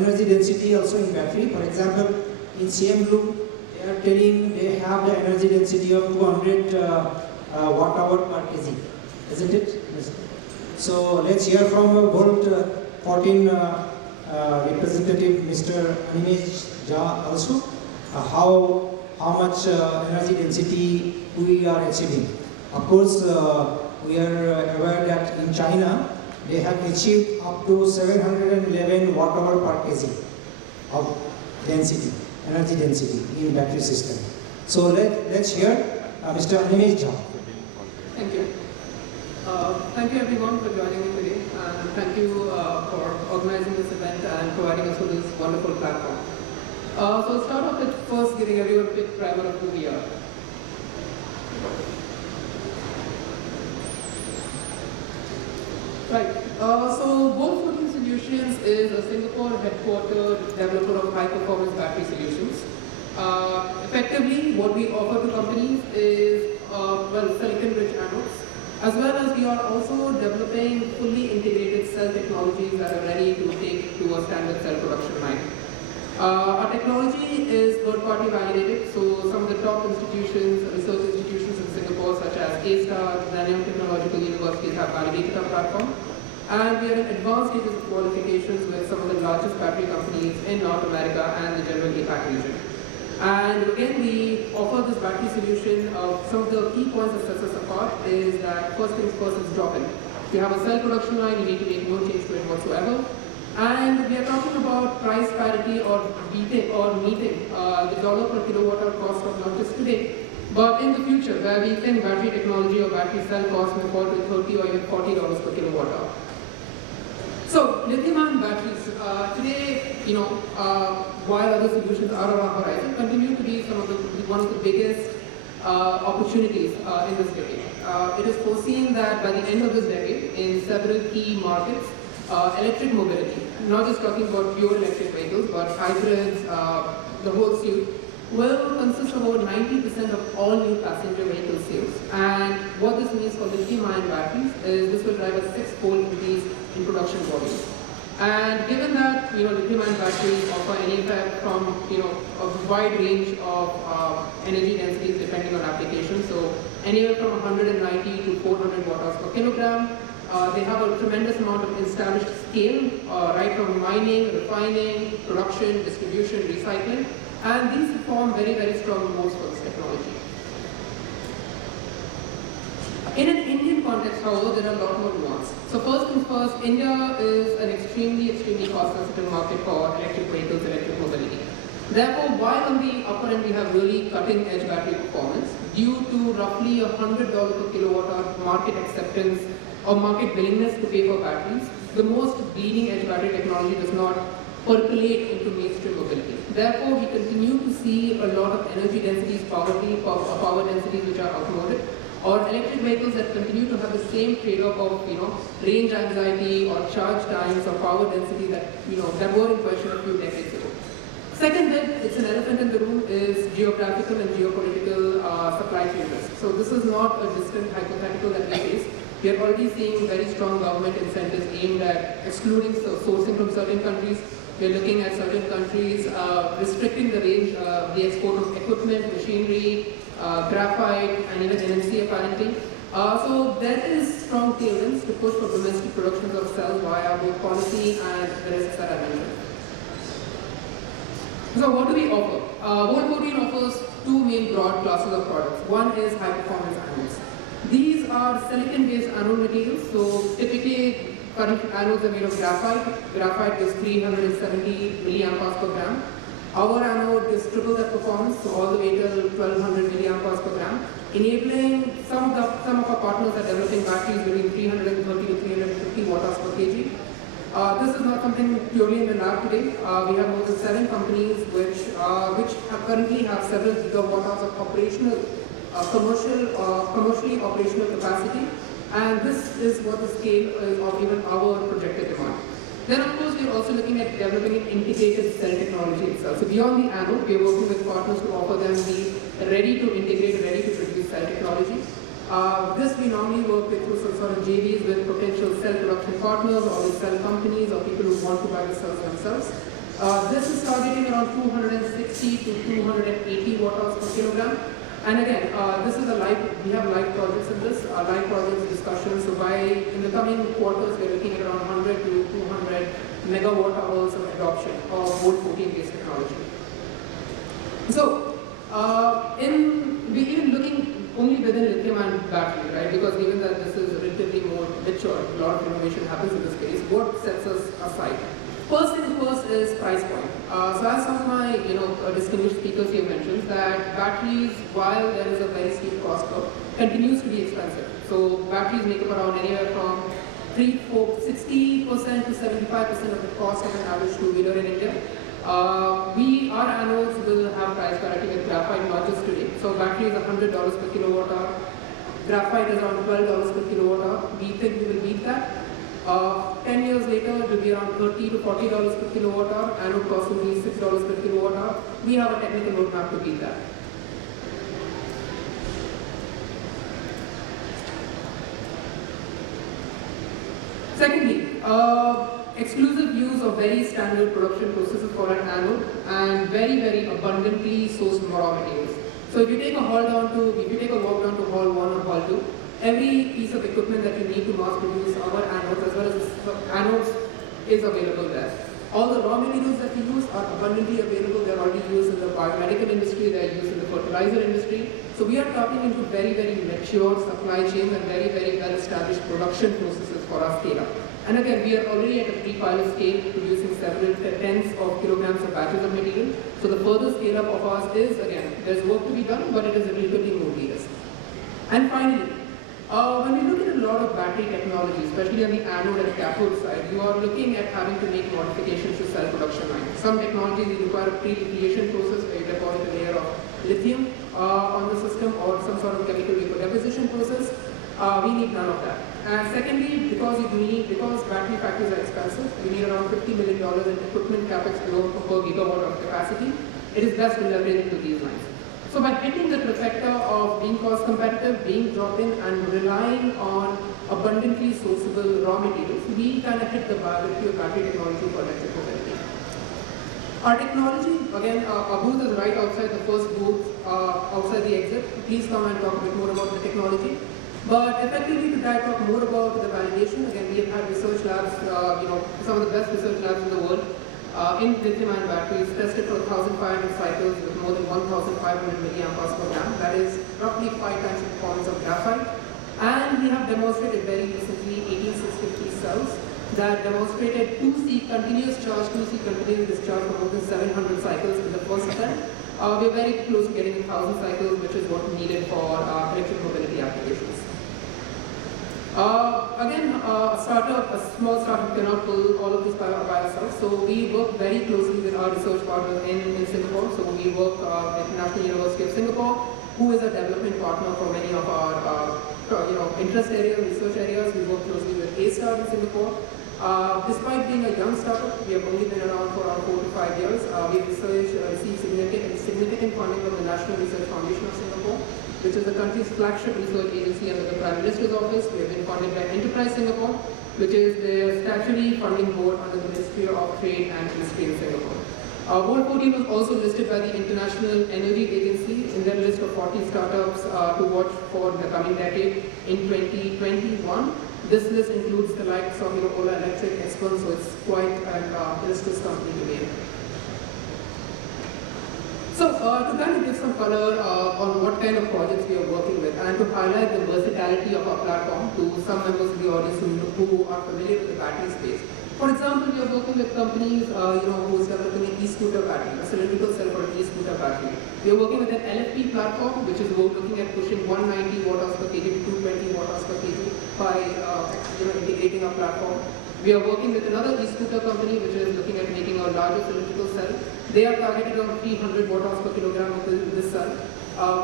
energy density also in battery. For example, in CMBlu, they are telling they have the energy density of 200 watt-hour per kg, isn't it? Yes. So let's hear from Volt 14 representative Mr. Animesh Jha also how much energy density we are achieving. Of course, we are aware that in China they have achieved up to 711 watt-hour per kg of density, energy density in battery system. So let's hear Mr. Animesh Jha. Thank you. Thank you everyone for joining me today, and thank you for organizing this event and providing us with this wonderful platform. So I'll start off with first giving everyone a quick primer of who we are. Right. So Volt 14 Solutions is a Singapore headquartered developer of high performance battery solutions. Effectively, what we offer to companies is silicon rich anodes, as well as we are also developing fully integrated cell technologies that are ready to take to a standard cell production line. Our technology is third-party validated, so some of the top institutions, research institutions in Singapore, such as A-Star, Nanyang Technological Universities, have validated our platform. And we are in advanced stages of qualifications with some of the largest battery companies in North America and the general APAC region. And again, we offer this battery solution. Some of the key points that sets us apart is that first things first is drop-in. If you have a cell production line, you need to make no change to it whatsoever. And we are talking about price parity or meeting the dollar per kilowatt hour cost of not just today, but in the future, where we think battery technology or battery cell cost may fall to $30 or even $40 per kilowatt hour. So lithium-ion batteries today, while other solutions are on our horizon, continue to be one of the biggest opportunities in this decade. It is foreseen that by the end of this decade, in several key markets, electric mobility, not just talking about pure electric vehicles, but hybrids, the whole suite, will consist of about 90% of all new passenger vehicle sales. And what this means for lithium-ion batteries is this will drive a 6-fold increase in production volume. And given that lithium-ion batteries offer anywhere from a wide range of energy densities depending on application, so anywhere from 190 to 400 watt-hours per kilogram. They have a tremendous amount of established scale, right from mining, refining, production, distribution, recycling, and these form very, very strong moats for this technology. In an Indian context, however, there are a lot more nuance. So first things first, India is an extremely cost-sensitive market for electric vehicles, electric mobility. Therefore, while on the upper end we have really cutting-edge battery performance, due to roughly $100 per kilowatt-hour market acceptance or market willingness to pay for batteries, the most bleeding-edge battery technology does not percolate into mainstream mobility. Therefore, we continue to see a lot of energy densities, power densities which are outmoded, or electric vehicles that continue to have the same trade-off of range anxiety or charge times or power density that that were in question a few decades ago. Second bit, it's an elephant in the room, is geographical and geopolitical supply chain risk. So this is not a distant hypothetical that we face. We are already seeing very strong government incentives aimed at excluding sourcing from certain countries. We are looking at certain countries restricting the range, the export of equipment, machinery, graphite, and even NMC apparently. So there is strong tailwinds to push for domestic productions of cells via both policy and the risks that I mentioned. So what do we offer? Volt 14 offers two main broad classes of products. One is high performance anodes. These are silicon-based anode materials. So typically, current anodes are made of graphite. Graphite is 370 milliamperes per gram. Our anode is triple that performance, so all the way till 1200 milliamperes per gram, enabling some of our partners are developing batteries between 330 to 350 watt-hours per kg. This is not something purely in the lab today. We have more than 7 companies which currently have several gigawatt-hours of operational, commercially operational capacity, and this is what the scale is of even our projected demand. Then of course we are also looking at developing an integrated cell technology itself. So beyond the anode, we are working with partners to offer them the ready to integrate, ready to produce cell technology. This we normally work with through some sort of JVs with potential cell production partners or with cell companies or people who want to buy the cells themselves. This is targeting around 260 to 280 watt-hours per kilogram. And again, this is we have live projects in this, live projects discussions. So in the coming quarters, we're looking at around 100 to 200 megawatt hours of adoption of Volt 14 based technology. So, we're even looking only within lithium ion battery, right? Because given that this is relatively more mature, a lot of innovation happens in this case. What sets us aside? First thing first is price point. So as some of my distinguished speakers here mentioned, that batteries, while there is a very steep cost curve, continues to be expensive. So batteries make up around anywhere from 60% to 75% of the cost of an average two-wheeler in India. Our anodes will have price parity with graphite, not just today. So battery is $100 per kilowatt hour. Graphite is around $12 per kilowatt hour. We think we will beat that. 10 years later, it will be around $30 to $40 per kilowatt hour. Anode cost will be $6 per kilowatt hour. We have a technical roadmap to beat that. Secondly, exclusive use of very standard production processes for an anode and very, very abundantly sourced raw materials. So if you take a walk down to hall 1 or hall 2, every piece of equipment that you need to mass produce our anodes as well as anodes is available there. All the raw materials that we use are abundantly available. They're already used in the biomedical industry, they're used in the fertilizer industry. So we are tapping into very, very mature supply chains and very, very well-established production processes for our scale-up. And again, we are already at a pre-pilot scale, producing several tens of kilograms of batches of material. So the further scale-up of ours is, again, there's work to be done, but it is relatively more de-risked. And finally, when we look at a lot of battery technology, especially on the anode and cathode side, you are looking at having to make modifications to cell production lines. Some technologies require a pre-lithiation process where you deposit a layer of lithium on the system or some sort of chemical vapor deposition process. We need none of that. And secondly, because battery factories are expensive, we need around $50 million in equipment capex alone per gigawatt of capacity. It is best to leverage into these lines. So by hitting the trifecta of being cost competitive, being drop-in, and relying on abundantly sourceable raw materials, we kind of hit the viability of battery technology for electric mobility. Our technology, again, our booth is right outside the first booth, outside the exit. Please come and talk a bit more about the technology. But effectively, to talk more about the validation, again, we have had research labs, some of the best research labs in the world, in lithium-ion batteries, tested for 1,500 cycles with more than 1,500 milliamperes per gram. That is roughly 5 times the performance of graphite. And we have demonstrated very recently 18650 cells that demonstrated continuous continuous discharge for more than 700 cycles in the first attempt. We're very close to getting 1,000 cycles, which is what we needed for electric mobility applications. A small startup cannot pull all of this by ourselves. So we work very closely with our research partners in Singapore. So we work with National University of Singapore, who is a development partner for many of our interest areas, research areas. We work closely with A-Star in Singapore. Despite being a young startup, we have only been around for around 4 to 5 years. We received significant funding from the National Research Foundation of Singapore. which is the country's flagship research agency under the Prime Minister's office. We have been funded by Enterprise Singapore, which is the statutory funding board under the Ministry of Trade and Industry in Singapore. Bold 14 was also listed by the International Energy Agency in their list of 40 startups to watch for the coming decade in 2021. This list includes the likes of Ola Electric, Exxon, so it's quite an illustrious company to be in. So to kind of give some color on what kind of projects we are working with and to highlight the versatility of our platform to some members of the audience who are familiar with the battery space. For example, we are working with companies who is developing an e-scooter battery, a cylindrical cell for an e-scooter battery. We are working with an LFP platform, which is looking at pushing 190 watt-hours per kg to 220 watt-hours per kg by integrating our platform. We are working with another e-scooter company, which is looking at making a larger cylindrical cell. They are targeted on 300 watt-hours per kilogram with this cell.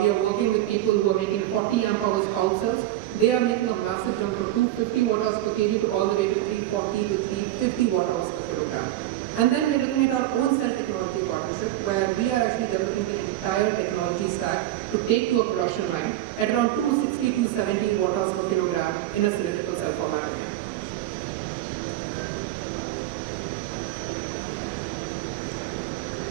We are working with people who are making 40 amp-hours pouch cells. They are making a massive jump from 250 watt-hours per kg to all the way to 340 to 350 watt-hours per kilogram. And then we are looking at our own cell technology partnership, where we are actually developing the entire technology stack to take to a production line at around 260 to 70 watt-hours per kilogram in a cylindrical cell format.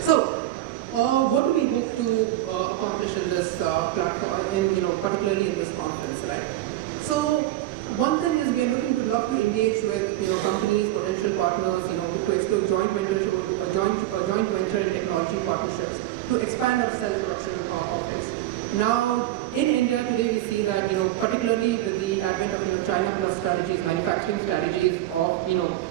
So, what do we hope to accomplish in this platform, particularly in this conference, right? So, one thing is we are looking to love to engage with companies, potential partners, to explore joint venture and technology partnerships to expand our cell production offerings. Now, in India today, we see that particularly with the advent of China plus strategies, manufacturing strategies of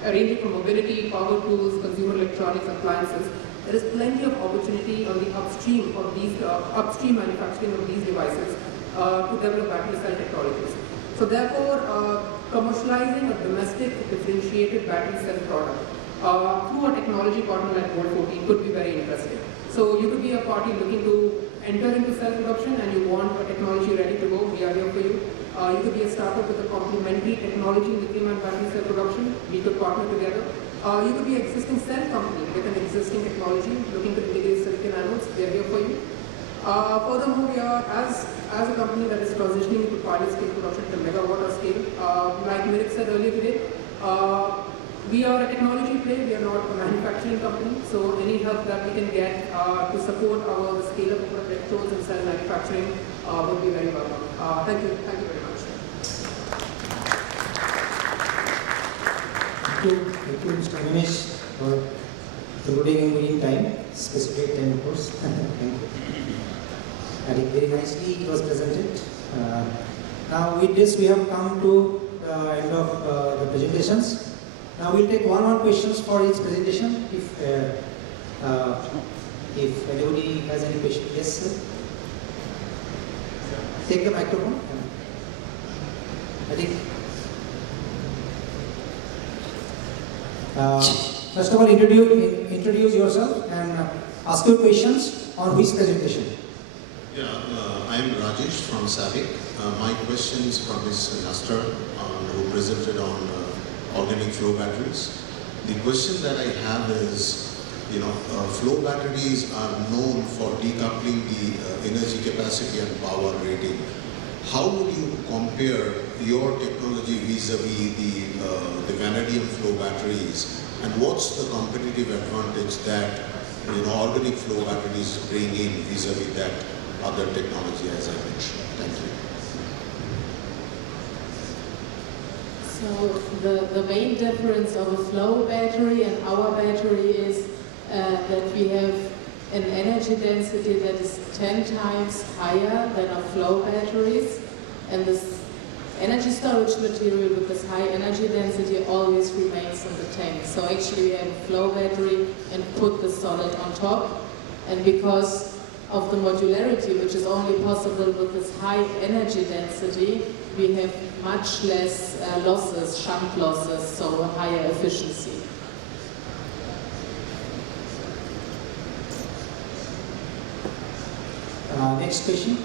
ranging from mobility, power tools, consumer electronics, appliances. There is plenty of opportunity on the upstream of these upstream manufacturing of these devices to develop battery cell technologies. So therefore, commercializing a domestic differentiated battery cell product through a technology partner like Bold 14 could be very interesting. So you could be a party looking to enter into cell production and you want a technology ready to go, we are here for you. You could be a startup with a complementary technology in lithium-ion battery cell production, we could partner together. You could be an existing cell company with an existing technology looking to integrate silicon anodes, we are here for you. Furthermore, we are, as a company that is transitioning into pilot scale production to megawatt scale, like Mirik said earlier today, we are a technology play, we are not a manufacturing company, so any help that we can get to support our scale up of electrodes and cell manufacturing would be very welcome. Thank you very much. Thank you, Mr. Ramesh, for concluding in time, specific time, of course. Thank you. I think very nicely it was presented. Now with this we have come to the end of the presentations. Now we'll take one-on-one questions for each presentation. If anybody has any question, yes sir. Take the microphone. I think. First of all, introduce yourself and ask your questions on which presentation. Yeah, I am Rajesh from SABIC. My question is for Ms. Nastar, who presented on organic flow batteries. The question that I have is, flow batteries are known for decoupling the energy capacity and power rating. How would you compare your technology vis-a-vis the vanadium flow batteries, and what's the competitive advantage that organic flow batteries bring in vis-a-vis that other technology as I mentioned? Thank you. So the main difference of a flow battery and our battery is that we have an energy density that is 10 times higher than our flow batteries, and this energy storage material with this high energy density always remains in the tank. So actually we have a flow battery and put the solid on top, and because of the modularity, which is only possible with this high energy density, we have much less losses, shunt losses, so a higher efficiency. Next question.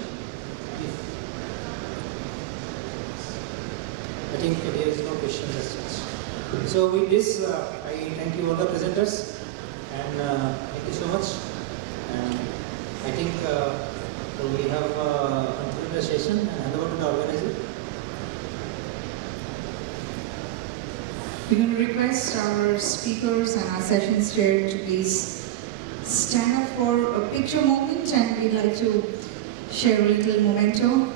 I think there is no question as such. So with this, I thank you all the presenters, and thank you so much. And I think So we have concluded the session and hand over to the organizer. We're going to request our speakers and our sessions chair to please stand up for a picture moment, and we'd like to share a little memento.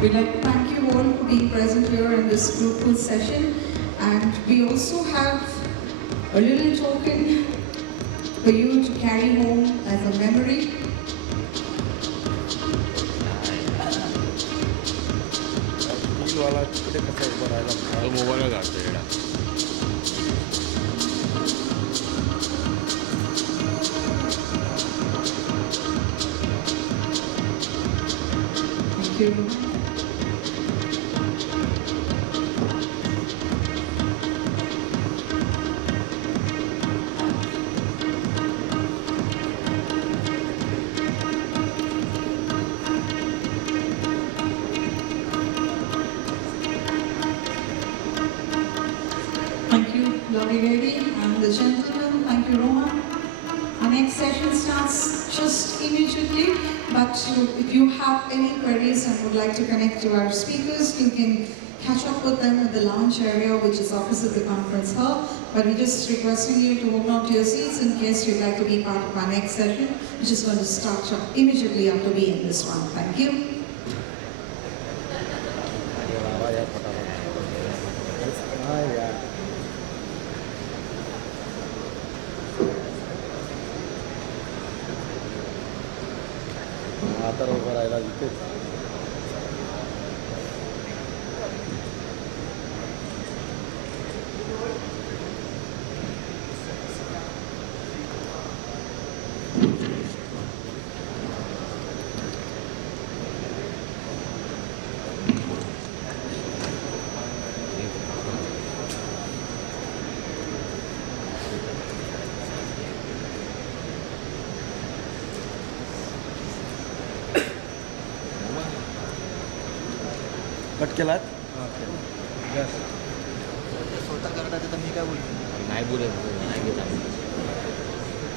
We'd like to thank you all for being present here in this fruitful session, and we also have a little token for you to carry home as a memory. वाला कुठे कसं उभं राहिला mobile काढतो येडा Thank you. Thank you, lovely lady, and the gentleman. Thank you, Rohan. Our next session starts just immediately, but if you have any queries and would like to connect to our speakers, you can catch up with them in the lounge area, which is opposite the conference hall. But we're just requesting you to hold on to your seats in case you'd like to be part of our next session, which is going to start immediately after we end this one. Thank you. आता उभं राहिला इथेच cut केलात स्वतः करता तर मी काय बोलतो नाही बोलायचं नाही गेला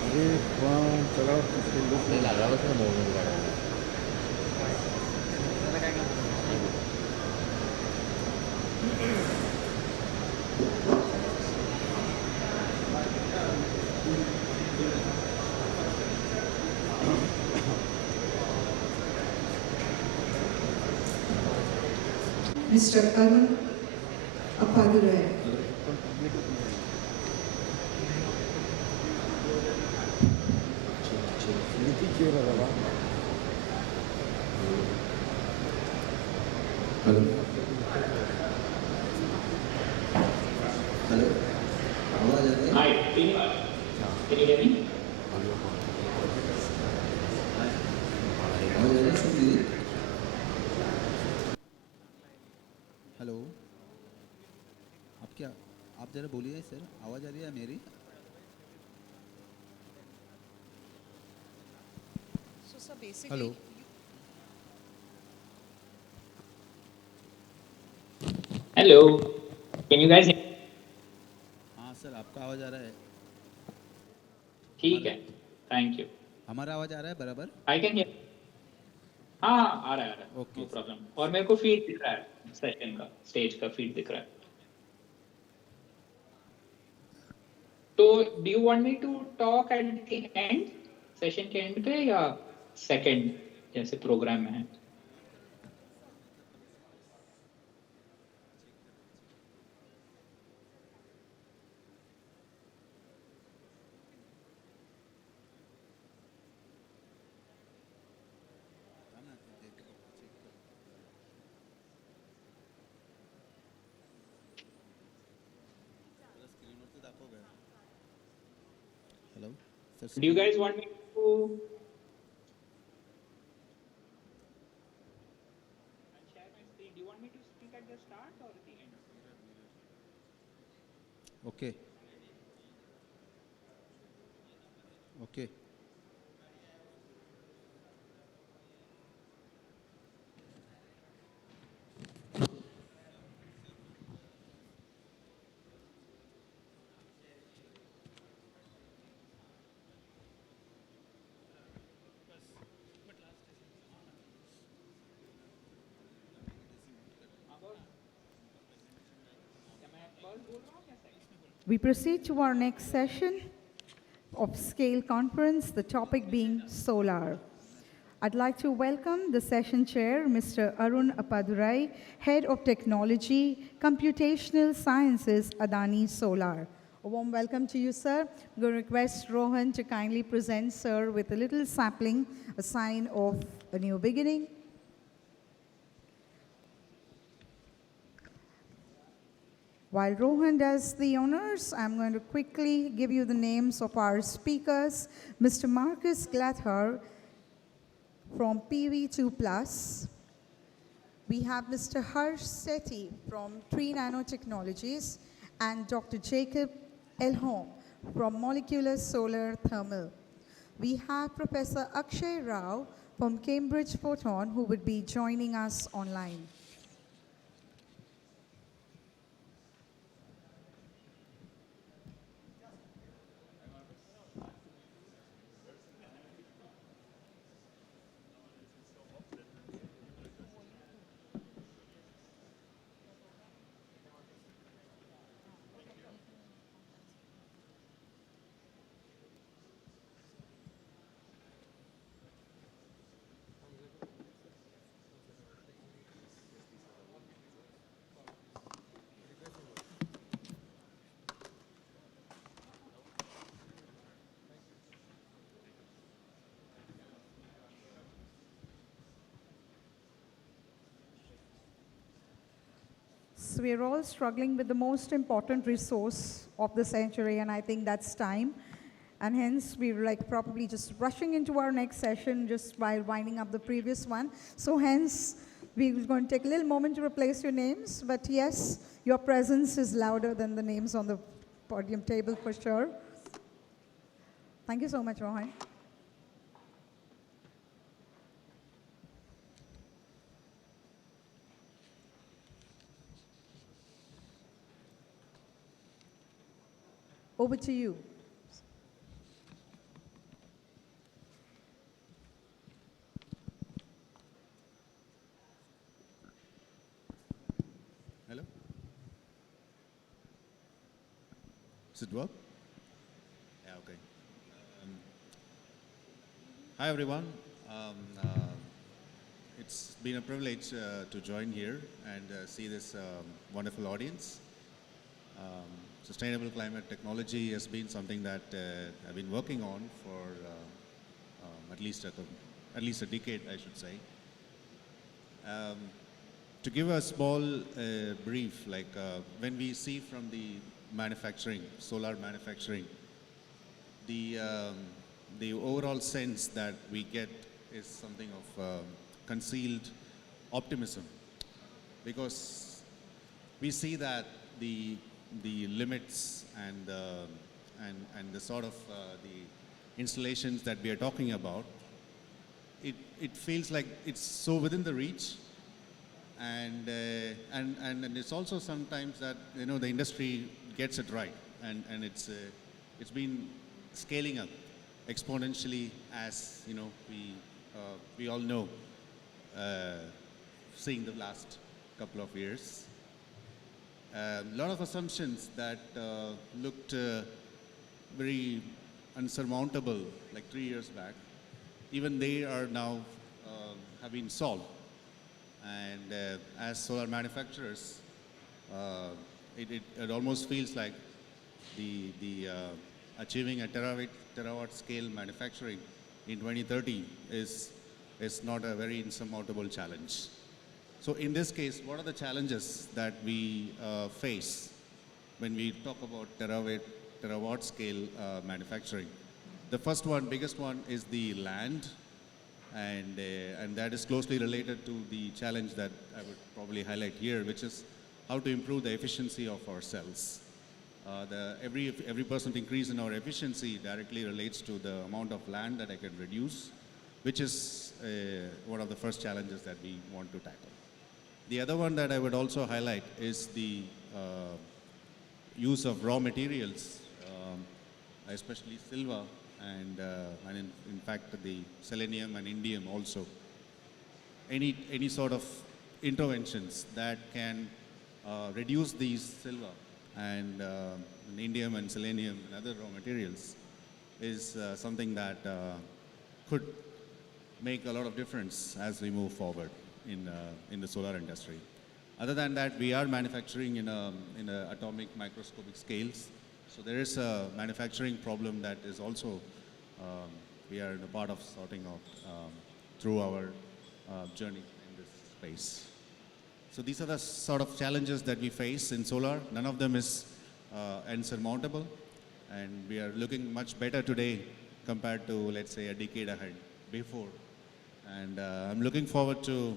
अरे पण सगळं लागलाच ना मोबाईल काढायला त्याला काय करतो Mr. Arun Appadurai. Hello hello आवाज आती है Hi, can you hear me? आवाज आ रही है सब दीदी हेलो आप जरा बोलिए सर आवाज आ रही है मेरी hello Hello, can you guys hear me? हाँ सर आपका आवाज आ रहा है ठीक है, thank you. हमारा आवाज आ रहा है बराबर I can hear. हाँ आ रहा है Okay. नो प्रॉब्लम और मेरे को फीड दिख रहा है सेशन का स्टेज का फीड दिख रहा है तो do you want me to talk at the end session के एंड पे या सेकंड जैसे प्रोग्राम में है sir Do you guys want me to? I'll share my screen. Do you want me to speak at the start or at the end? Okay okay We proceed to our next session of SCALE conference, the topic being solar. I'd like to welcome the session chair, Mr. Arun Appadurai, Head of Technology, Computational Sciences, Adani Solar. A warm welcome to you, sir. I'm going to request Rohan to kindly present, sir, with a little sapling, a sign of a new beginning. While Rohan does the honors, I'm going to quickly give you the names of our speakers. Mr. Marcus Glathar from PV2 Plus. We have Mr. Harsh Sethi from Tree Nanotechnologies and Dr. Jacob Elholm from Molecular Solar Thermal. We have Professor Akshay Rao from Cambridge Photon who would be joining us online. So we're all struggling with the most important resource of the century, and I think that's time. And hence, we're like probably just rushing into our next session just while winding up the previous one. So hence, we're going to take a little moment to replace your names. But yes, your presence is louder than the names on the podium table for sure. Thank you so much, Rohan. Over to you. Hello? Does it work? Yeah, okay. Hi, everyone. It's been a privilege to join here and see this wonderful audience. Sustainable climate technology has been something that I've been working on for at least a decade, I should say. To give a small brief, like when we see from the manufacturing, solar manufacturing, the overall sense that we get is something of concealed optimism, because we see that the limits and the sort of the installations that we are talking about, it feels like it's so within the reach, and it's also sometimes that the industry gets it right, and it's been scaling up exponentially, as we all know, seeing the last couple of years. A lot of assumptions that looked very unsurmountable like 3 years back, even they are now have been solved. And as solar manufacturers, it almost feels like the achieving a terawatt scale manufacturing in 2030 is not a very insurmountable challenge. So in this case, what are the challenges that we face when we talk about terawatt scale manufacturing? The first one, biggest one, is the land, and that is closely related to the challenge that I would probably highlight here, which is how to improve the efficiency of our cells. Every % increase in our efficiency directly relates to the amount of land that I can reduce, which is one of the first challenges that we want to tackle. The other one that I would also highlight is the use of raw materials, especially silver and in fact the selenium and indium also. Any sort of interventions that can reduce these silver and indium and selenium and other raw materials is something that could make a lot of difference as we move forward in the solar industry. Other than that, we are manufacturing in atomic microscopic scales. So there is a manufacturing problem that is also we are in a part of sorting out through our journey in this space. So these are the sort of challenges that we face in solar. None of them is insurmountable, and we are looking much better today compared to, let's say, a decade ahead before. And I'm looking forward to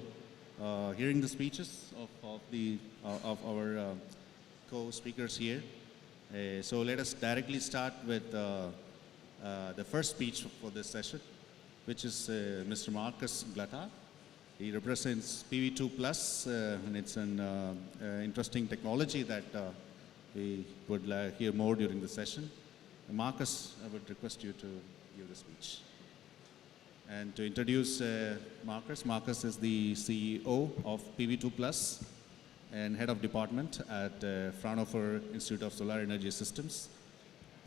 hearing the speeches of our co-speakers here. So let us directly start with the first speech for this session, which is Mr. Marcus Glattard. He represents PV2 Plus, and it's an interesting technology that we would hear more during the session. Marcus, I would request you to give the speech. And to introduce Marcus is the CEO of PV2 Plus and head of department at Fraunhofer Institute of Solar Energy Systems.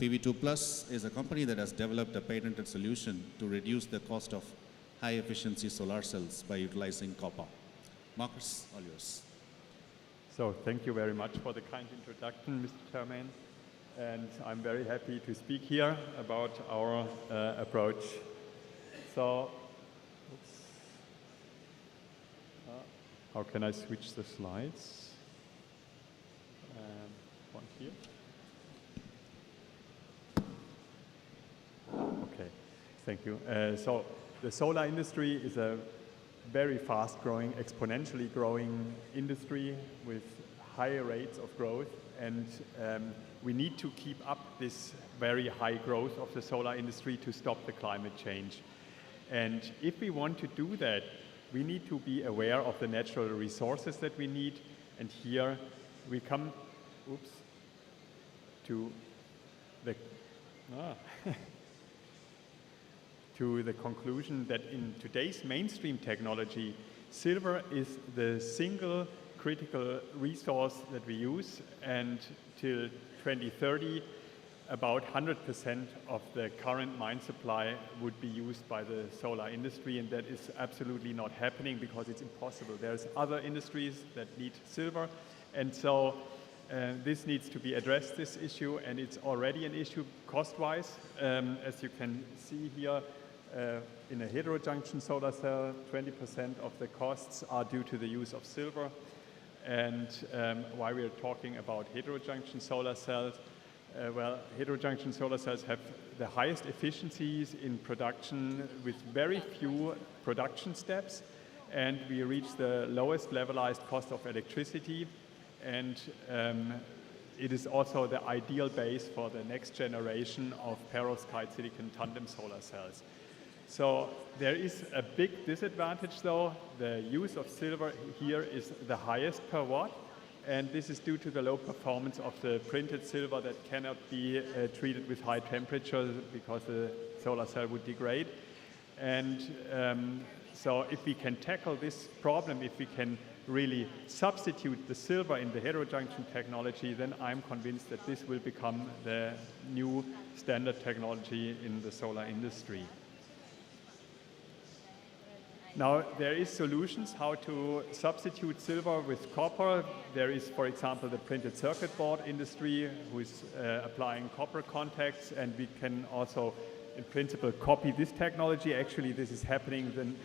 PV2 Plus is a company that has developed a patented solution to reduce the cost of high-efficiency solar cells by utilizing copper. Marcus, all yours. So thank you very much for the kind introduction, Mr. Chairman. And I'm very happy to speak here about our approach. So, how can I switch the slides? One here. Okay, thank you. So the solar industry is a very fast-growing, exponentially growing industry with high rates of growth, and we need to keep up this very high growth of the solar industry to stop the climate change. And if we want to do that, we need to be aware of the natural resources that we need. And here we come to the to the conclusion that in today's mainstream technology, silver is the single critical resource that we use, and till 2030, about 100% of the current mine supply would be used by the solar industry, and that is absolutely not happening because it's impossible. There's other industries that need silver, and so this needs to be addressed, this issue, and it's already an issue cost-wise. As you can see here, in a heterojunction solar cell, 20% of the costs are due to the use of silver. And why we are talking about heterojunction solar cells, well, heterojunction solar cells have the highest efficiencies in production with very few production steps, and we reach the lowest levelized cost of electricity, and it is also the ideal base for the next generation of perovskite silicon tandem solar cells. So there is a big disadvantage though. The use of silver here is the highest per watt, and this is due to the low performance of the printed silver that cannot be treated with high temperature because the solar cell would degrade. And so if we can tackle this problem, if we can really substitute the silver in the heterojunction technology, then I'm convinced that this will become the new standard technology in the solar industry. Now, there is solutions how to substitute silver with copper. There is, for example, the printed circuit board industry who is applying copper contacts, and we can also, in principle, copy this technology. Actually, this is happening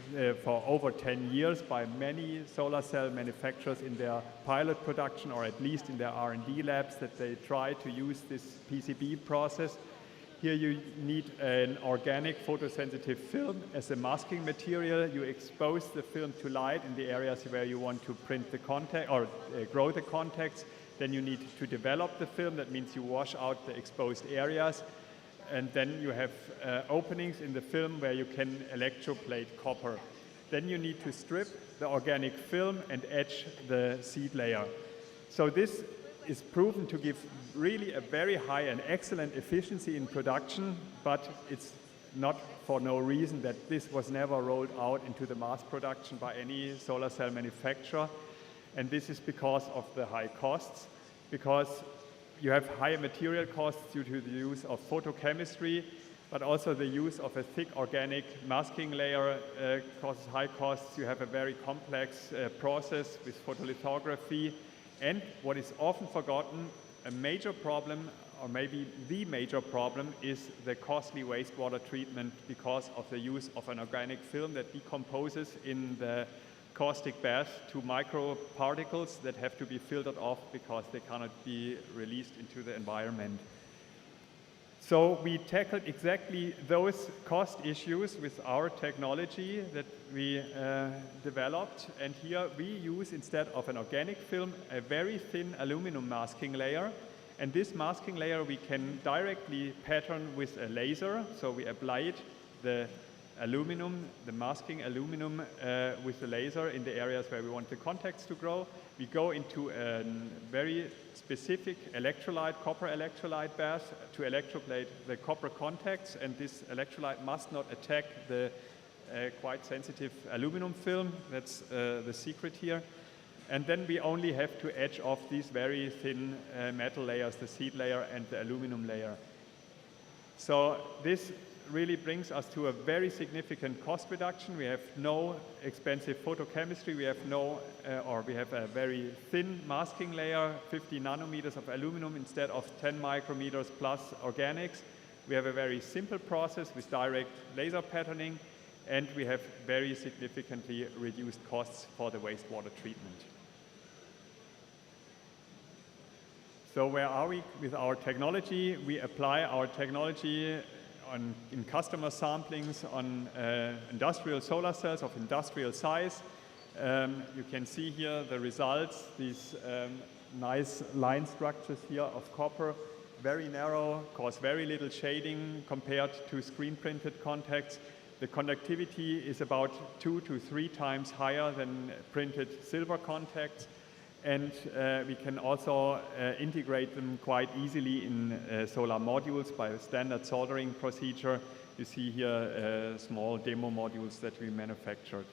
for over 10 years by many solar cell manufacturers in their pilot production, or at least in their R&D labs, that they try to use this PCB process. Here you need an organic photosensitive film as a masking material. You expose the film to light in the areas where you want to print the contact or grow the contacts. Then you need to develop the film. That means you wash out the exposed areas. And then you have openings in the film where you can electroplate copper. Then you need to strip the organic film and etch the seed layer. So this is proven to give really a very high and excellent efficiency in production, but it's not for no reason that this was never rolled out into the mass production by any solar cell manufacturer. And this is because of the high costs, because you have higher material costs due to the use of photochemistry, but also the use of a thick organic masking layer causes high costs. You have a very complex process with photolithography. And what is often forgotten, a major problem, or maybe the major problem, is the costly wastewater treatment because of the use of an organic film that decomposes in the caustic bath to microparticles that have to be filtered off because they cannot be released into the environment. So we tackled exactly those cost issues with our technology that we developed. And here we use, instead of an organic film, a very thin aluminum masking layer. And this masking layer we can directly pattern with a laser. So we apply the aluminum, the masking aluminum with the laser in the areas where we want the contacts to grow. We go into a very specific electrolyte, copper electrolyte bath to electroplate the copper contacts, and this electrolyte must not attack the quite sensitive aluminum film. That's the secret here. And then we only have to etch off these very thin metal layers, the seed layer and the aluminum layer. So this really brings us to a very significant cost reduction. We have no expensive photochemistry. We have we have a very thin masking layer, 50 nanometers of aluminum instead of 10 micrometers plus organics. We have a very simple process with direct laser patterning, and we have very significantly reduced costs for the wastewater treatment. So where are we with our technology? We apply our technology in customer samplings on industrial solar cells of industrial size. You can see here the results, these nice line structures here of copper, very narrow, cause very little shading compared to screen printed contacts. The conductivity is about 2 to 3 times higher than printed silver contacts. And we can also integrate them quite easily in solar modules by a standard soldering procedure. You see here small demo modules that we manufactured.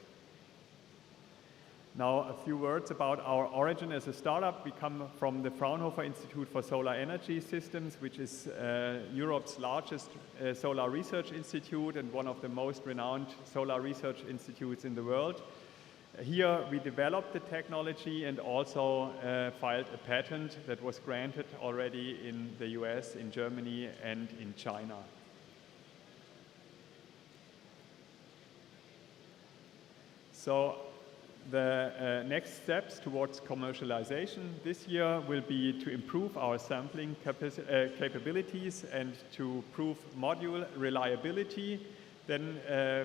Now a few words about our origin as a startup. We come from the Fraunhofer Institute for Solar Energy Systems, which is Europe's largest solar research institute and one of the most renowned solar research institutes in the world. Here we developed the technology and also filed a patent that was granted already in the US, in Germany, and in China. So the next steps towards commercialization this year will be to improve our sampling capabilities and to prove module reliability. Then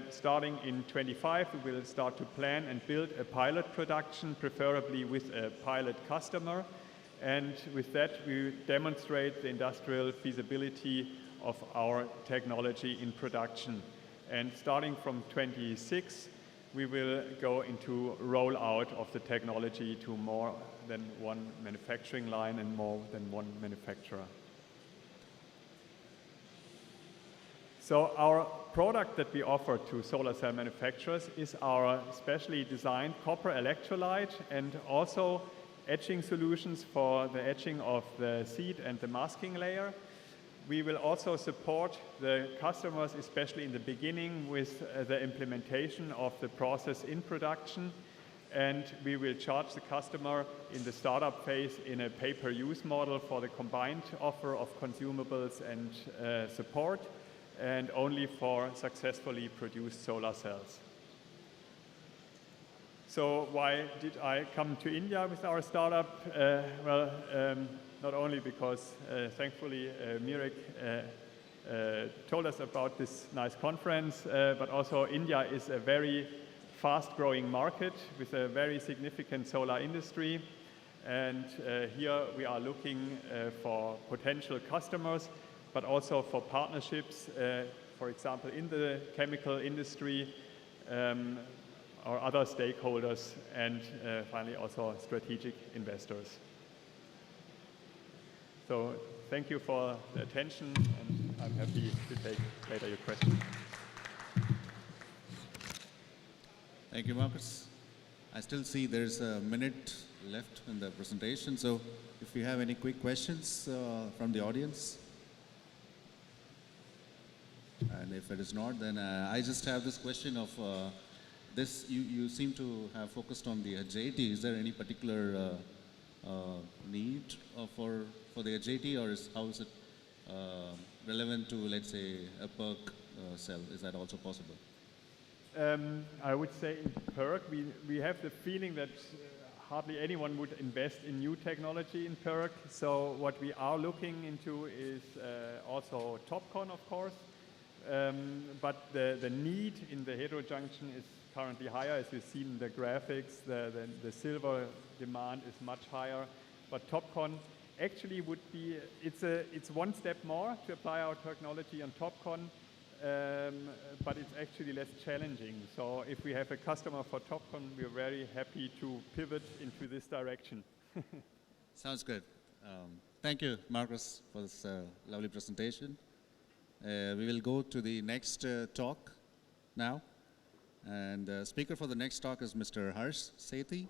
starting in 25, we will start to plan and build a pilot production, preferably with a pilot customer. And with that, we demonstrate the industrial feasibility of our technology in production. And starting from 26, we will go into rollout of the technology to more than one manufacturing line and more than one manufacturer. So our product that we offer to solar cell manufacturers is our specially designed copper electrolyte and also etching solutions for the etching of the seed and the masking layer. We will also support the customers, especially in the beginning, with the implementation of the process in production. And we will charge the customer in the startup phase in a pay-per-use model for the combined offer of consumables and support, and only for successfully produced solar cells. So why did I come to India with our startup? Not only because, thankfully, Mirek told us about this nice conference, but also India is a very fast-growing market with a very significant solar industry. And here we are looking for potential customers, but also for partnerships, for example, in the chemical industry, or other stakeholders, and finally also strategic investors. So thank you for the attention, and I'm happy to take later your questions. Thank you, Marcus. I still see there's a minute left in the presentation, so if you have any quick questions from the audience. And if it is not, then I just have this question of this, you seem to have focused on the HJT. Is there any particular need for the HJT, or how is it relevant to, let's say, a PERC cell? Is that also possible? I would say in PERC, we have the feeling that hardly anyone would invest in new technology in PERC. So what we are looking into is also TOPCon, of course. But the need in the heterojunction is currently higher. As you've seen in the graphics, the silver demand is much higher. But TOPCon actually would be, it's one step more to apply our technology on TOPCon, but it's actually less challenging. So if we have a customer for TOPCon, we're very happy to pivot into this direction. Sounds good. Thank you, Marcus, for this lovely presentation. We will go to the next talk now. And the speaker for the next talk is Mr. Harsh Sethi.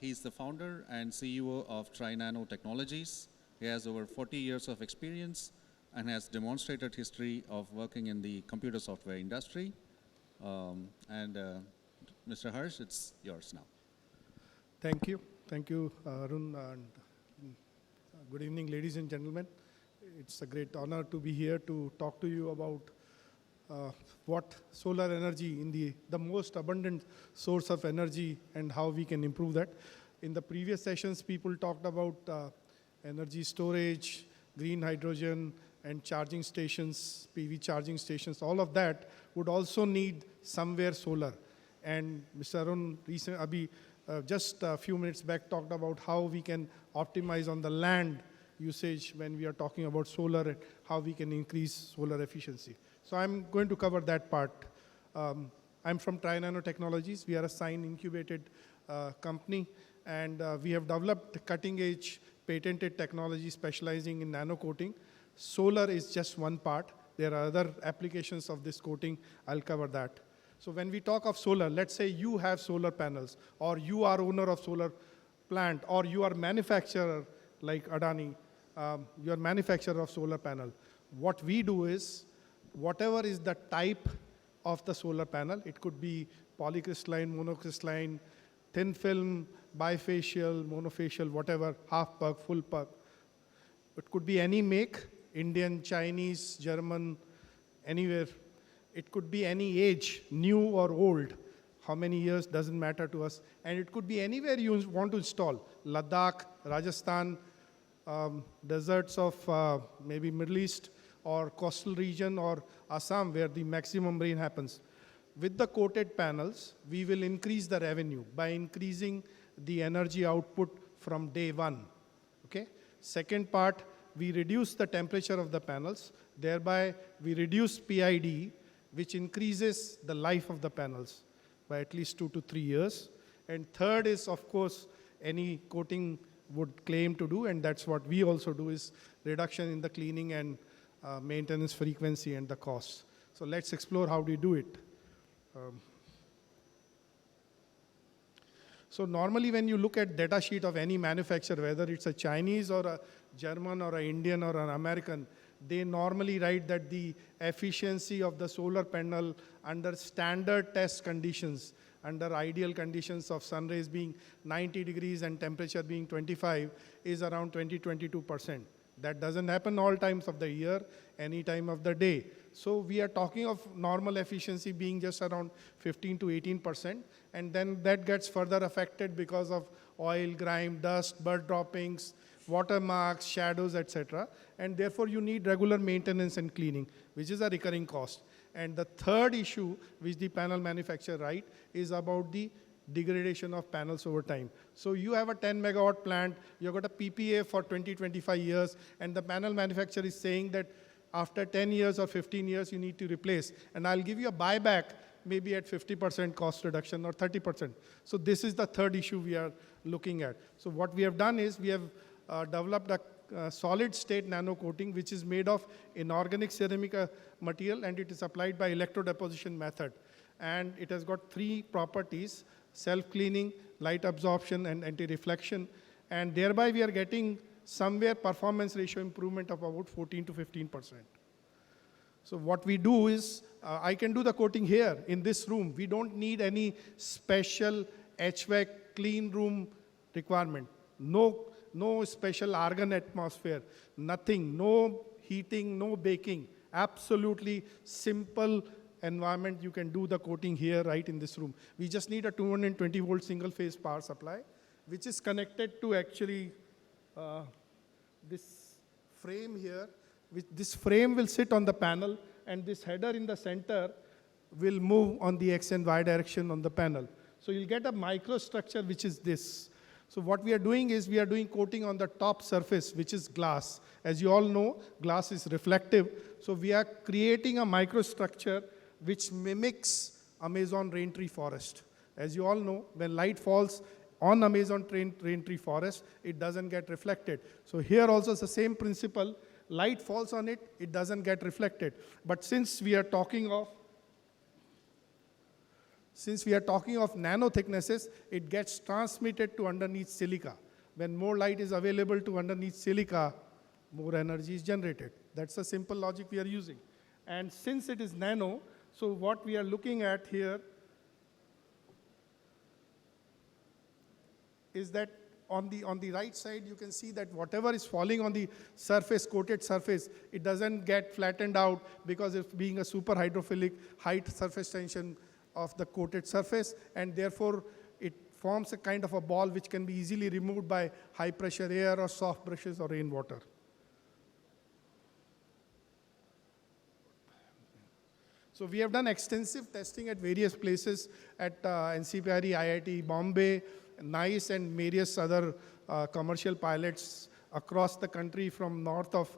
He's the founder and CEO of TriNano Technologies. He has over 40 years of experience and has demonstrated history of working in the computer software industry. Mr. Harsh, it's yours now. Thank you. Thank you, Arun. And good evening, ladies and gentlemen. It's a great honor to be here to talk to you about what solar energy in the most abundant source of energy and how we can improve that. In the previous sessions, people talked about energy storage, green hydrogen, and charging stations, PV charging stations. All of that would also need somewhere solar. And Mr. Arun just a few minutes back talked about how we can optimize on the land usage when we are talking about solar and how we can increase solar efficiency. So I'm going to cover that part. I'm from TriNano Technologies. We are a sign incubated company, and we have developed cutting-edge patented technology specializing in nano coating. Solar is just one part. There are other applications of this coating. I'll cover that. So when we talk of solar, let's say you have solar panels, or you are owner of solar plant, or you are manufacturer like Adani, you are manufacturer of solar panel. What we do is, whatever is the type of the solar panel, it could be polycrystalline, monocrystalline, thin film, bifacial, monofacial, whatever, half PERC, full PERC. It could be any make, Indian, Chinese, German, anywhere. It could be any age, new or old. How many years doesn't matter to us. And it could be anywhere you want to install. Ladakh, Rajasthan, deserts of maybe Middle East, or coastal region, or Assam, where the maximum rain happens. With the coated panels, we will increase the revenue by increasing the energy output from day one. Okay? Second part, we reduce the temperature of the panels. Thereby, we reduce PID, which increases the life of the panels by at least 2 to 3 years. And third is, of course, any coating would claim to do, and that's what we also do, is reduction in the cleaning and maintenance frequency and the costs. So let's explore how we do it. So normally when you look at data sheet of any manufacturer, whether it's a Chinese or a German or an Indian or an American, they normally write that the efficiency of the solar panel under standard test conditions, under ideal conditions of sun rays being 90 degrees and temperature being 25, is around 20-22%. That doesn't happen all times of the year, any time of the day. So we are talking of normal efficiency being just around 15 to 18%, and then that gets further affected because of oil, grime, dust, bird droppings, watermarks, shadows, etc. And therefore you need regular maintenance and cleaning, which is a recurring cost. And the third issue which the panel manufacturer write is about the degradation of panels over time. So you have a 10 megawatt plant, you've got a PPA for 20, 25 years, and the panel manufacturer is saying that after 10 years or 15 years you need to replace. And I'll give you a buyback maybe at 50% cost reduction or 30%. So this is the third issue we are looking at. So what we have done is we have developed a solid state nano coating which is made of inorganic ceramic material, and it is applied by electrodeposition method. And it has got three properties: self-cleaning, light absorption, and anti-reflection. And thereby we are getting somewhere performance ratio improvement of about 14 to 15%. So what we do is, I can do the coating here in this room. We don't need any special HVAC clean room requirement. No special argon atmosphere, nothing, no heating, no baking. Absolutely simple environment. You can do the coating here right in this room. We just need a 220 volt single phase power supply, which is connected to actually this frame here. This frame will sit on the panel, and this header in the center will move on the X and Y direction on the panel. So you'll get a microstructure which is this. So what we are doing is we are doing coating on the top surface, which is glass. As you all know, glass is reflective. So we are creating a microstructure which mimics Amazon raintree forest. As you all know, when light falls on Amazon raintree forest, it doesn't get reflected. So here also it's the same principle. Light falls on it, it doesn't get reflected. But since we are talking of nano thicknesses, it gets transmitted to underneath silica. When more light is available to underneath silica, more energy is generated. That's the simple logic we are using. And since it is nano, so what we are looking at here is that on the right side, you can see that whatever is falling on the surface, coated surface, it doesn't get flattened out because it's being a super hydrophilic high surface tension of the coated surface, and therefore it forms a kind of a ball which can be easily removed by high pressure air or soft brushes or rainwater. So we have done extensive testing at various places at NCPRE, IIT Bombay, NICE, and various other commercial pilots across the country, from north of,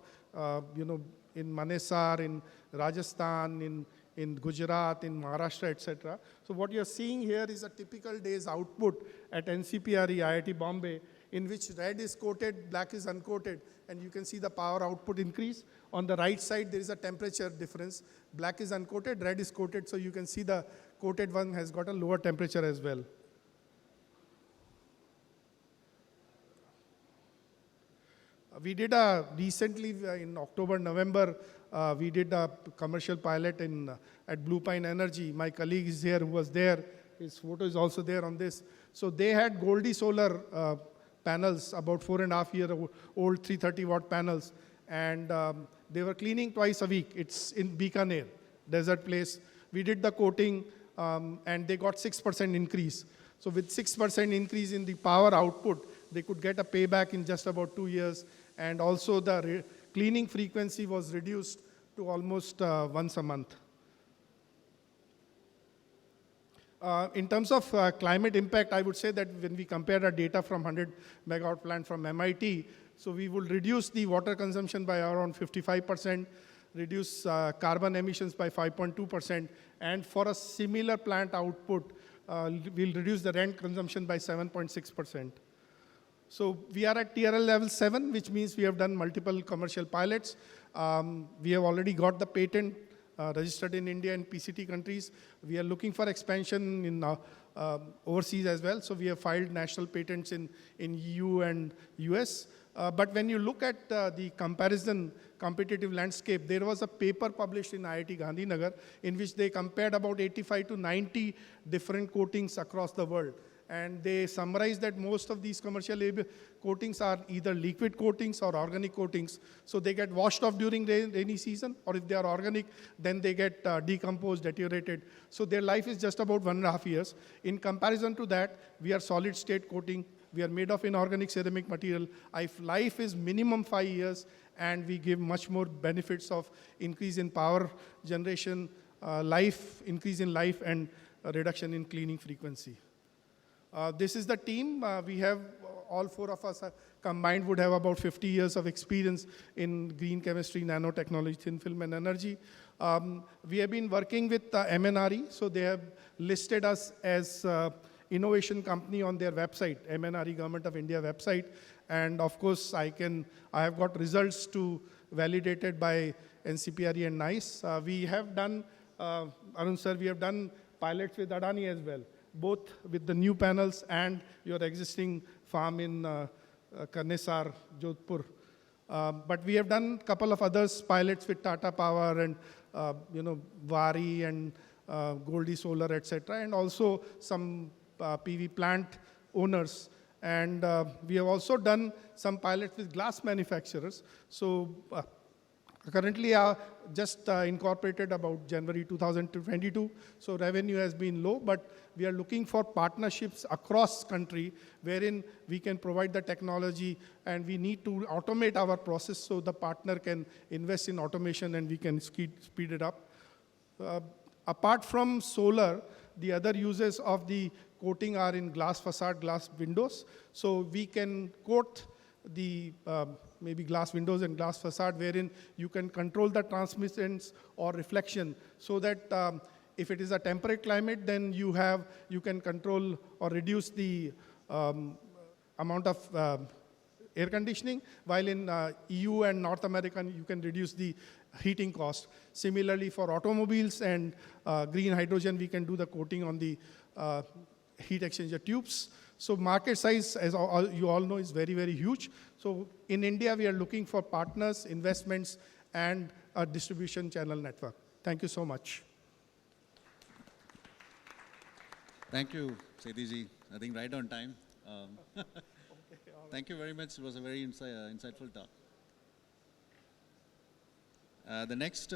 in Manesar, in Rajasthan, in Gujarat, in Maharashtra, etc. So what you're seeing here is a typical day's output at NCPRE, IIT Bombay, in which red is coated, black is uncoated, and you can see the power output increase. On the right side, there is a temperature difference. Black is uncoated, red is coated, so you can see the coated one has got a lower temperature as well. We did recently in October, November, we did a commercial pilot at Blue Pine Energy. My colleague is here who was there. His photo is also there on this. So they had Goldie Solar panels, about 4.5-year-old 330-watt panels. And they were cleaning twice a week. It's in Bikaner, desert place. We did the coating, and they got 6% increase. So with 6% increase in the power output, they could get a payback in just about 2 years. And also the cleaning frequency was reduced to almost once a month. In terms of climate impact, I would say that when we compare our data from 100 megawatt plant from MIT, so we will reduce the water consumption by around 55%, reduce carbon emissions by 5.2%, and for a similar plant output, we'll reduce the rent consumption by 7.6%. So we are at TRL level 7, which means we have done multiple commercial pilots. We have already got the patent registered in India and PCT countries. We are looking for expansion in overseas as well. So we have filed national patents in EU and US. But when you look at the competitive landscape, there was a paper published in IIT Gandhinagar in which they compared about 85 to 90 different coatings across the world. And they summarized that most of these commercial coatings are either liquid coatings or organic coatings. So they get washed off during rainy season, or if they are organic, then they get decomposed, deteriorated. So their life is just about 1.5 years. In comparison to that, we are solid state coating We are made of inorganic ceramic material. Life is minimum 5 years, and we give much more benefits of increase in power generation, increase in life, and a reduction in cleaning frequency. This is the team. We have, all 4 of us combined would have about 50 years of experience in green chemistry, nanotechnology, thin film, and energy. We have been working with MNRE, so they have listed us as innovation company on their website, MNRE Government of India website. And of course, I have got results validated by NCPRE and NICE. We have done, Arun sir, we have done pilots with Adani as well, both with the new panels and your existing farm in Karnesar, Jodhpur. But we have done a couple of others pilots with Tata Power and Vari and Goldie Solar, etc., and also some PV plant owners. And we have also done some pilots with glass manufacturers. So currently just incorporated about January 2022. So revenue has been low, but we are looking for partnerships across country wherein we can provide the technology, and we need to automate our process so the partner can invest in automation and we can speed it up. Apart from solar, the other uses of the coating are in glass facade, glass windows. So we can coat the maybe glass windows and glass facade wherein you can control the transmittance or reflection, so that if it is a temperate climate, then you can control or reduce the amount of air conditioning, while in EU and North America, you can reduce the heating cost. Similarly, for automobiles and green hydrogen, we can do the coating on the heat exchanger tubes. So market size, as you all know, is very, very huge. So in India, we are looking for partners, investments, and a distribution channel network. Thank you so much. Thank you, Sethi. I think right on time. Thank you very much. It was a very insightful talk. The next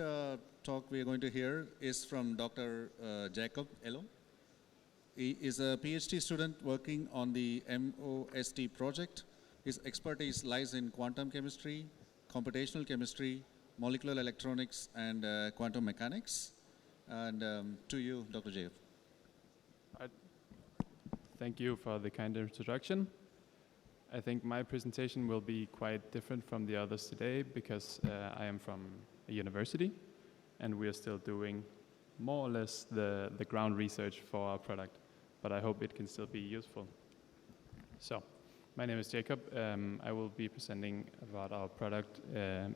talk we are going to hear is from Dr. Jacob Elo. He is a PhD student working on the MOST project. His expertise lies in quantum chemistry, computational chemistry, molecular electronics, and quantum mechanics. And to you, Dr. Jacob. Thank you for the kind introduction. I think my presentation will be quite different from the others today because I am from a university and we are still doing more or less the ground research for our product, but I hope it can still be useful. So, my name is Jacob. I will be presenting about our product,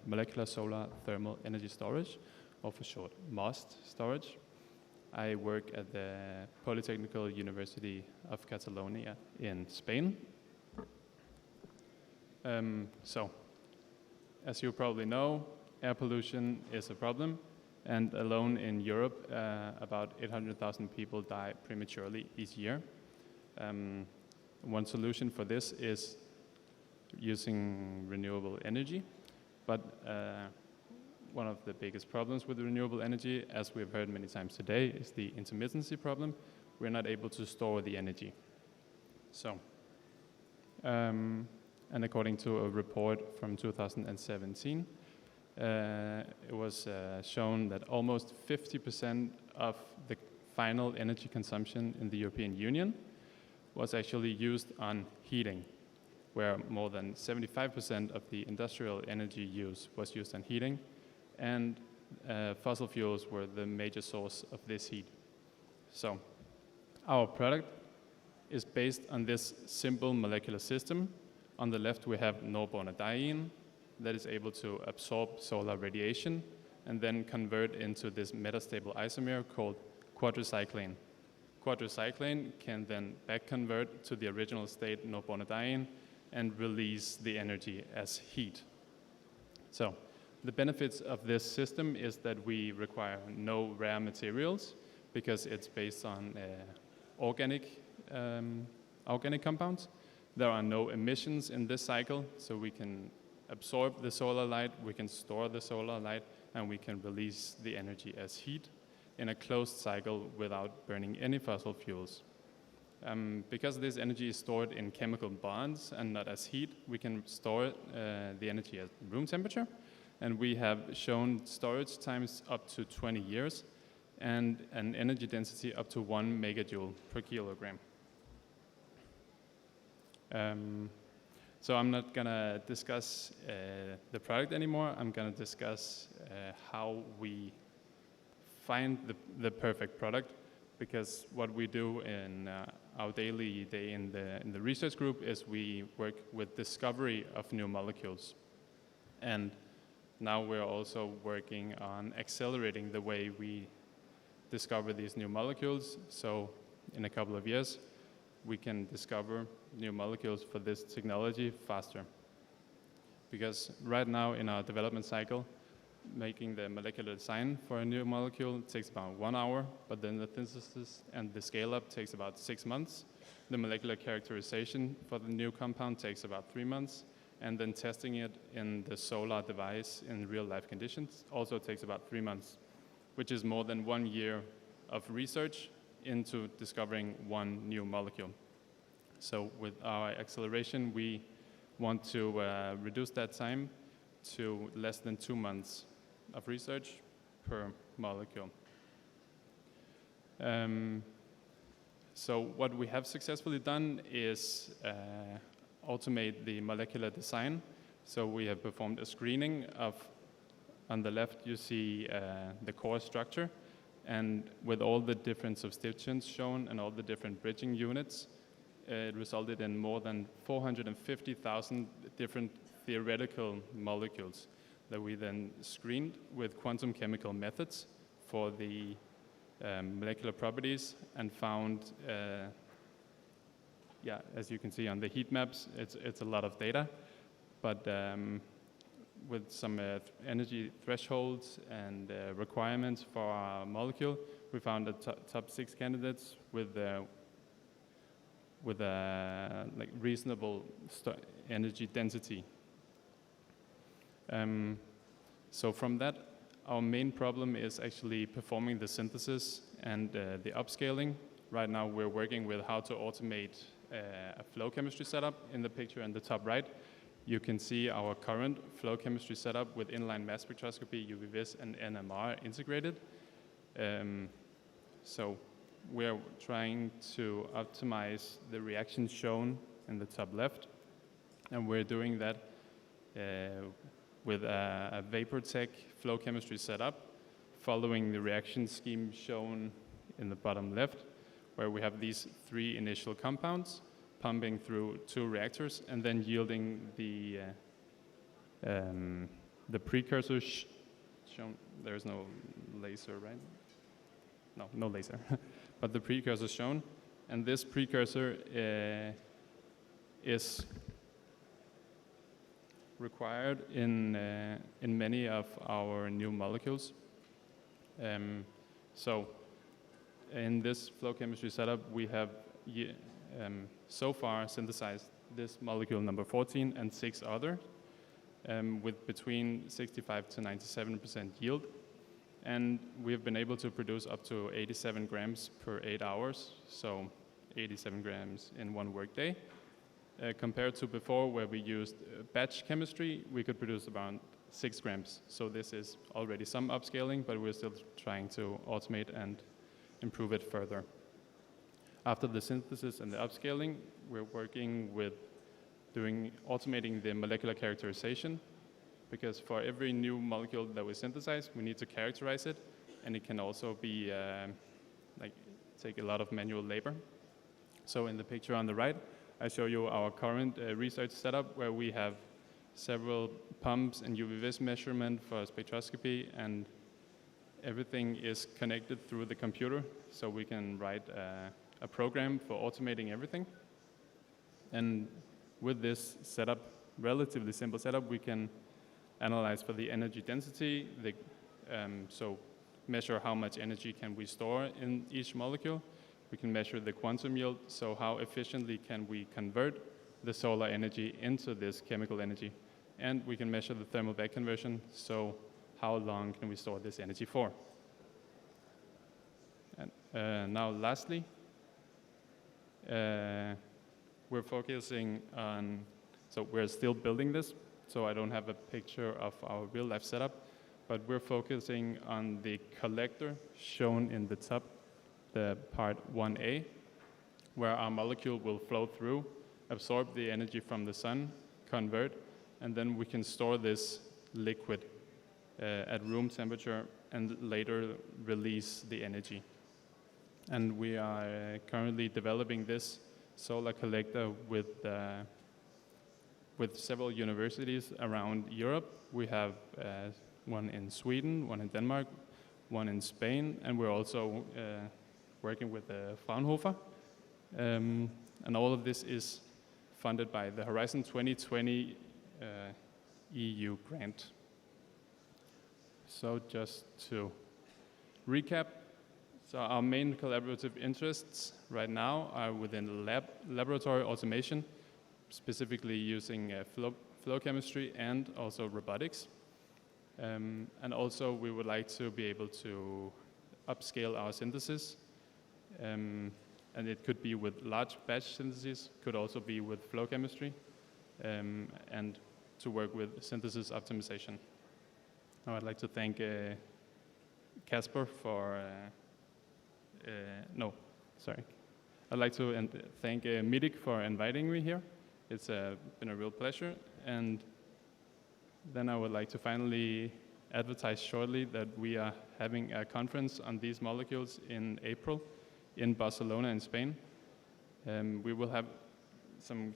Molecular Solar Thermal Energy Storage, or for short, MOST storage. I work at the Polytechnical University of Catalonia in Spain. So, as you probably know, air pollution is a problem, and alone in Europe, about 800,000 people die prematurely each year. One solution for this is using renewable energy, but one of the biggest problems with renewable energy, as we've heard many times today, is the intermittency problem. We're not able to store the energy. So, and according to a report from 2017, it was shown that almost 50% of the final energy consumption in the European Union was actually used on heating, where more than 75% of the industrial energy use was used on heating, and fossil fuels were the major source of this heat. So, our product is based on this simple molecular system. On the left, we have norbornadiene that is able to absorb solar radiation and then convert into this metastable isomer called quadricyclane. Quadricyclane can then back convert to the original state norbornadiene and release the energy as heat. So, the benefits of this system is that we require no rare materials because it's based on organic compounds. There are no emissions in this cycle, so we can absorb the solar light, we can store the solar light, and we can release the energy as heat in a closed cycle without burning any fossil fuels. Because this energy is stored in chemical bonds and not as heat, we can store the energy at room temperature. And we have shown storage times up to 20 years and an energy density up to 1 megajoule per kilogram. So I'm not gonna discuss the product anymore. I'm gonna discuss how we find the perfect product, because what we do in our daily day in the research group is we work with discovery of new molecules. And now we're also working on accelerating the way we discover these new molecules. So in a couple of years, we can discover new molecules for this technology faster. Because right now in our development cycle, making the molecular design for a new molecule takes about 1 hour, but then the synthesis and the scale-up takes about 6 months. The molecular characterization for the new compound takes about 3 months, and then testing it in the solar device in real-life conditions also takes about 3 months, which is more than 1 year of research into discovering one new molecule. So with our acceleration, we want to reduce that time to less than 2 months of research per molecule. So what we have successfully done is automate the molecular design. So we have performed a screening of, on the left you see the core structure, and with all the different substituents shown and all the different bridging units, it resulted in more than 450,000 different theoretical molecules that we then screened with quantum chemical methods for the molecular properties, and found, yeah, as you can see on the heat maps, it's a lot of data, but with some energy thresholds and requirements for our molecule, we found the top 6 candidates with like reasonable energy density. So from that, our main problem is actually performing the synthesis and the upscaling. Right now we're working with how to automate a flow chemistry setup. In the picture in the top right, you can see our current flow chemistry setup with inline mass spectroscopy, UV-Vis, and NMR integrated. So we're trying to optimize the reactions shown in the top left, and we're doing that with a VaporTech flow chemistry setup, following the reaction scheme shown in the bottom left, where we have these 3 initial compounds pumping through 2 reactors and then yielding the precursor shown. There's no laser, right? No laser. But the precursor shown, and this precursor is required in many of our new molecules. So in this flow chemistry setup, we have so far synthesized this molecule number 14 and 6 others with between 65 to 97% yield. And we've been able to produce up to 87 grams per 8 hours, so 87 grams in 1 workday. Compared to before, where we used batch chemistry, we could produce around 6 grams. So this is already some upscaling, but we're still trying to automate and improve it further. After the synthesis and the upscaling, we're working with automating the molecular characterization, because for every new molecule that we synthesize, we need to characterize it, and it can also be take a lot of manual labor. So in the picture on the right, I show you our current research setup, where we have several pumps and UV-Vis measurement for spectroscopy, and everything is connected through the computer, so we can write a program for automating everything. And with this setup, relatively simple setup, we can analyze for the energy density, so measure how much energy can we store in each molecule. We can measure the quantum yield, so how efficiently can we convert the solar energy into this chemical energy. And we can measure the thermal back conversion, so how long can we store this energy for. And now lastly, We're focusing on, so we're still building this, so I don't have a picture of our real life setup, but we're focusing on the collector shown in the top, the part 1A, where our molecule will flow through, absorb the energy from the sun, convert, and then we can store this liquid at room temperature and later release the energy. And we are currently developing this solar collector with several universities around Europe. We have one in Sweden, one in Denmark, one in Spain, and we're also working with Fraunhofer. And all of this is funded by the Horizon 2020 EU grant. So just to recap, so our main collaborative interests right now are within laboratory automation, specifically using flow chemistry and also robotics. And also we would like to be able to upscale our synthesis. And it could be with large batch synthesis, could also be with flow chemistry, and to work with synthesis optimization. Now I'd like to thank Casper for, I'd like to thank MIDIC for inviting me here. It's been a real pleasure. And then I would like to finally advertise shortly that we are having a conference on these molecules in April in Barcelona in Spain. We will have some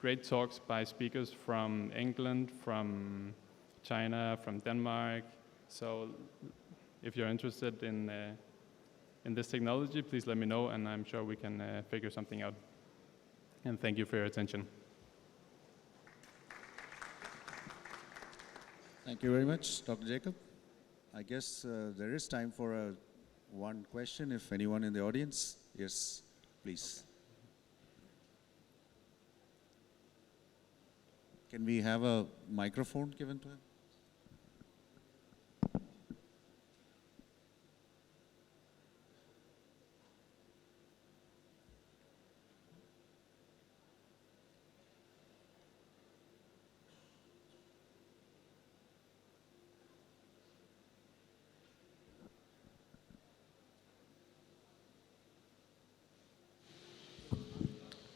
great talks by speakers from England, from China, from Denmark. So if you're interested in this technology, please let me know, and I'm sure we can figure something out. And thank you for your attention. Thank you very much, Dr. Jacob. I guess there is time for one question, if anyone in the audience. Yes, please. Can we have a microphone given to him?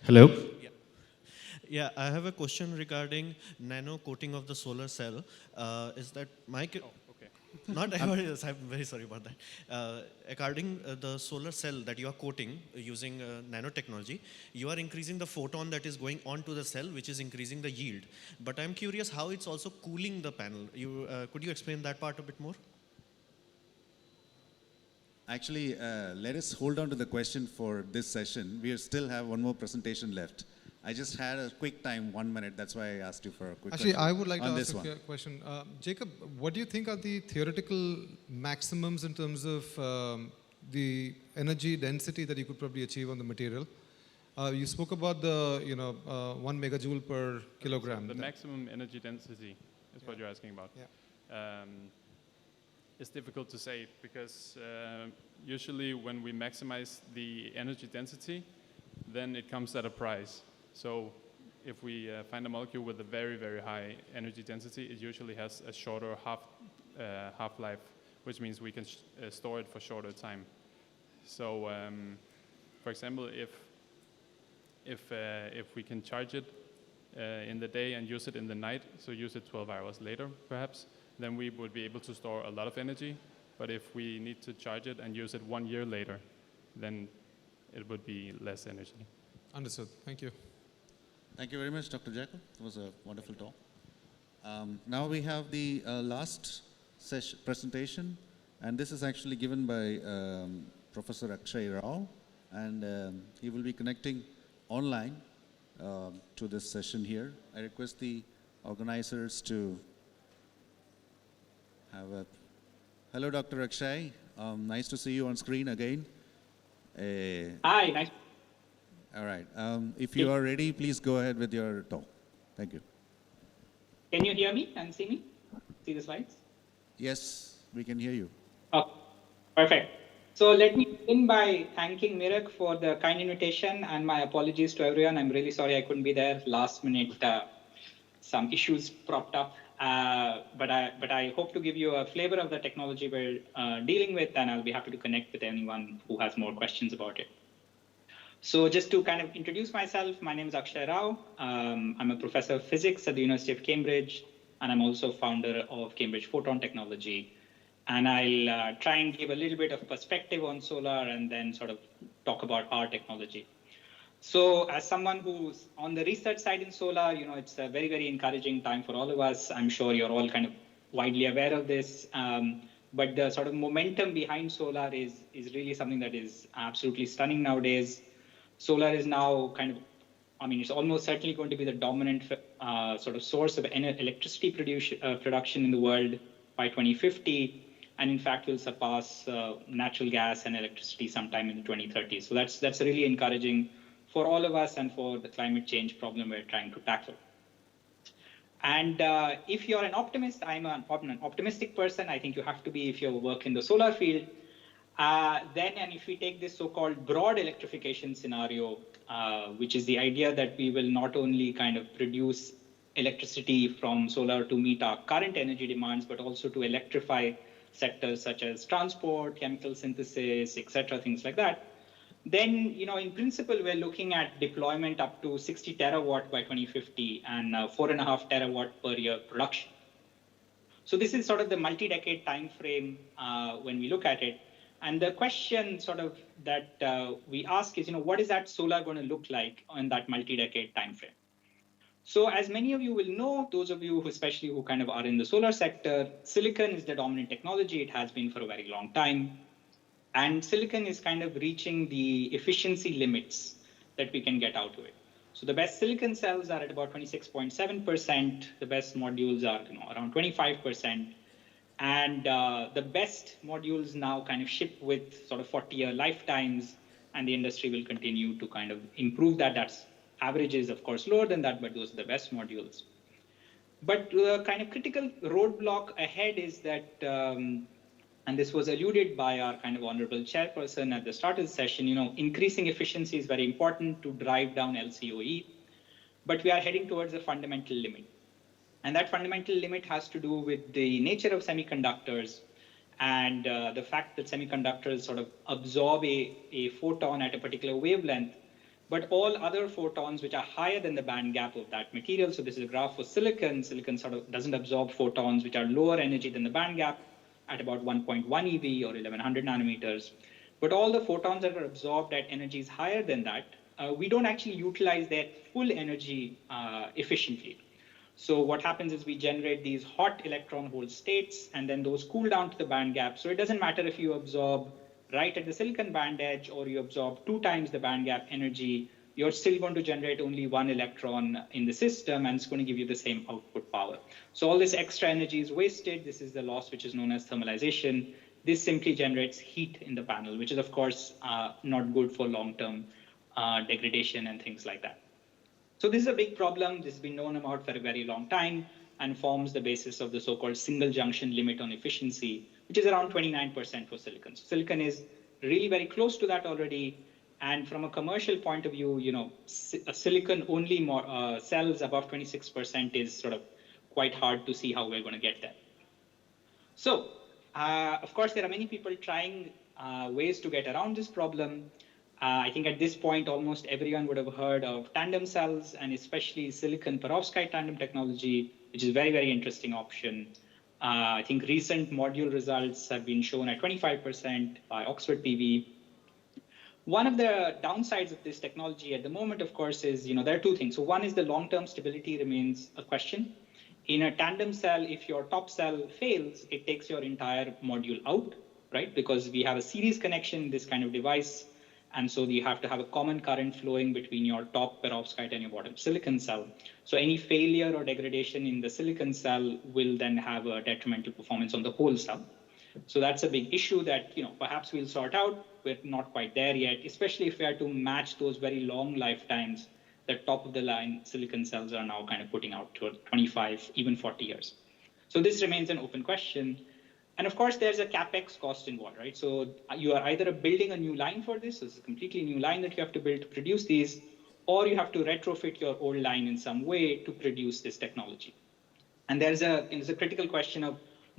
Hello. Yeah, I have a question regarding nano coating of the solar cell. Is that my? Okay. Not everybody else. I'm very sorry about that. According the solar cell that you are coating using nanotechnology, you are increasing the photon that is going onto the cell, which is increasing the yield. But I'm curious how it's also cooling the panel. Could you explain that part a bit more? Actually, let us hold on to the question for this session. We still have one more presentation left. I just had a quick time, 1 minute. That's why I asked you for a quick question. I would like to ask a question. Jacob, what do you think are the theoretical maximums in terms of the energy density that you could probably achieve on the material? You spoke about the 1 megajoule per kilogram. The maximum energy density is what you're asking about. Yeah. It's difficult to say because usually when we maximize the energy density, then it comes at a price. So if we find a molecule with a very, very high energy density, it usually has a shorter half-life, which means we can store it for shorter time. So for example, if we can charge it in the day and use it in the night, so use it 12 hours later perhaps, then we would be able to store a lot of energy. But if we need to charge it and use it 1 year later, then it would be less energy. Understood. Thank you. Thank you very much, Dr. Jacob. It was a wonderful talk. Now we have the last presentation, and this is actually given by Professor Akshay Rao, and he will be connecting online to this session here. I request the organizers to have a... Hello, Dr. Akshay. Nice to see you on screen again. Hi, nice. All right. If you are ready, please go ahead with your talk. Thank you. Can you hear me and see me? See the slides? Yes, we can hear you. Oh, perfect. So let me begin by thanking Mirak for the kind invitation and my apologies to everyone. I'm really sorry I couldn't be there last minute. Some issues propped up, but I hope to give you a flavor of the technology we're dealing with, and I'll be happy to connect with anyone who has more questions about it. So just to kind of introduce myself, my name is Akshay Rao. I'm a professor of physics at the University of Cambridge, and I'm also founder of Cambridge Photon Technology. And I'll try and give a little bit of perspective on solar and then sort of talk about our technology. So as someone who's on the research side in solar, it's a very, very encouraging time for all of us. I'm sure you're all kind of widely aware of this. But the sort of momentum behind solar is really something that is absolutely stunning nowadays. Solar is now it's almost certainly going to be the dominant sort of source of electricity production in the world by 2050. And in fact, will surpass natural gas and electricity sometime in the 2030s. So that's really encouraging for all of us and for the climate change problem we're trying to tackle. And if you're an optimist, I'm an optimistic person. I think you have to be if you work in the solar field. And if we take this so-called broad electrification scenario, which is the idea that we will not only kind of produce electricity from solar to meet our current energy demands, but also to electrify sectors such as transport, chemical synthesis, etc., things like that, then, in principle, we're looking at deployment up to 60 terawatt by 2050 and 4.5 terawatt per year production. So this is sort of the multi-decade time frame when we look at it. And the question sort of that we ask is, what is that solar going to look like on that multi-decade time frame? So as many of you will know, those of you especially who kind of are in the solar sector, silicon is the dominant technology. It has been for a very long time. And silicon is kind of reaching the efficiency limits that we can get out of it. So the best silicon cells are at about 26.7%. The best modules are around 25%. And the best modules now kind of ship with sort of 40-year lifetimes. And the industry will continue to kind of improve that. That's average is, of course, lower than that, but those are the best modules. But the kind of critical roadblock ahead is that, and this was alluded by our kind of honorable chairperson at the start of the session, increasing efficiency is very important to drive down LCOE, but we are heading towards a fundamental limit. And that fundamental limit has to do with the nature of semiconductors and the fact that semiconductors sort of absorb a photon at a particular wavelength, but all other photons which are higher than the band gap of that material. So this is a graph for silicon. Silicon sort of doesn't absorb photons which are lower energy than the band gap at about 1.1 eV or 1100 nanometers. But all the photons that are absorbed at energies higher than that, we don't actually utilize their full energy efficiently. So what happens is we generate these hot electron hole states, and then those cool down to the band gap. So it doesn't matter if you absorb right at the silicon band edge or you absorb 2 times the band gap energy, you're still going to generate only 1 electron in the system, and it's going to give you the same output power. So all this extra energy is wasted. This is the loss which is known as thermalization. This simply generates heat in the panel, which is, of course, not good for long-term degradation and things like that. So this is a big problem. This has been known about for a very long time and forms the basis of the so-called single junction limit on efficiency, which is around 29% for silicon. So silicon is really very close to that already. And from a commercial point of view, silicon-only cells above 26% is sort of quite hard to see how we're going to get there. So, of course, there are many people trying ways to get around this problem. I think at this point, almost everyone would have heard of tandem cells, and especially silicon perovskite tandem technology, which is a very, very interesting option. I think recent module results have been shown at 25% by Oxford PV. One of the downsides of this technology at the moment, of course, is, there are 2 things. So one is the long-term stability remains a question. In a tandem cell, if your top cell fails, it takes your entire module out, right? Because we have a series connection in this kind of device. And so you have to have a common current flowing between your top perovskite and your bottom silicon cell. So any failure or degradation in the silicon cell will then have a detrimental performance on the whole cell. So that's a big issue that, perhaps we'll sort out. We're not quite there yet, especially if we are to match those very long lifetimes that top of the line silicon cells are now kind of putting out to 25, even 40 years. So this remains an open question. And of course, there's a capex cost involved, right? So you are either building a new line for this, so it's a completely new line that you have to build to produce these, or you have to retrofit your old line in some way to produce this technology. And there's a critical question of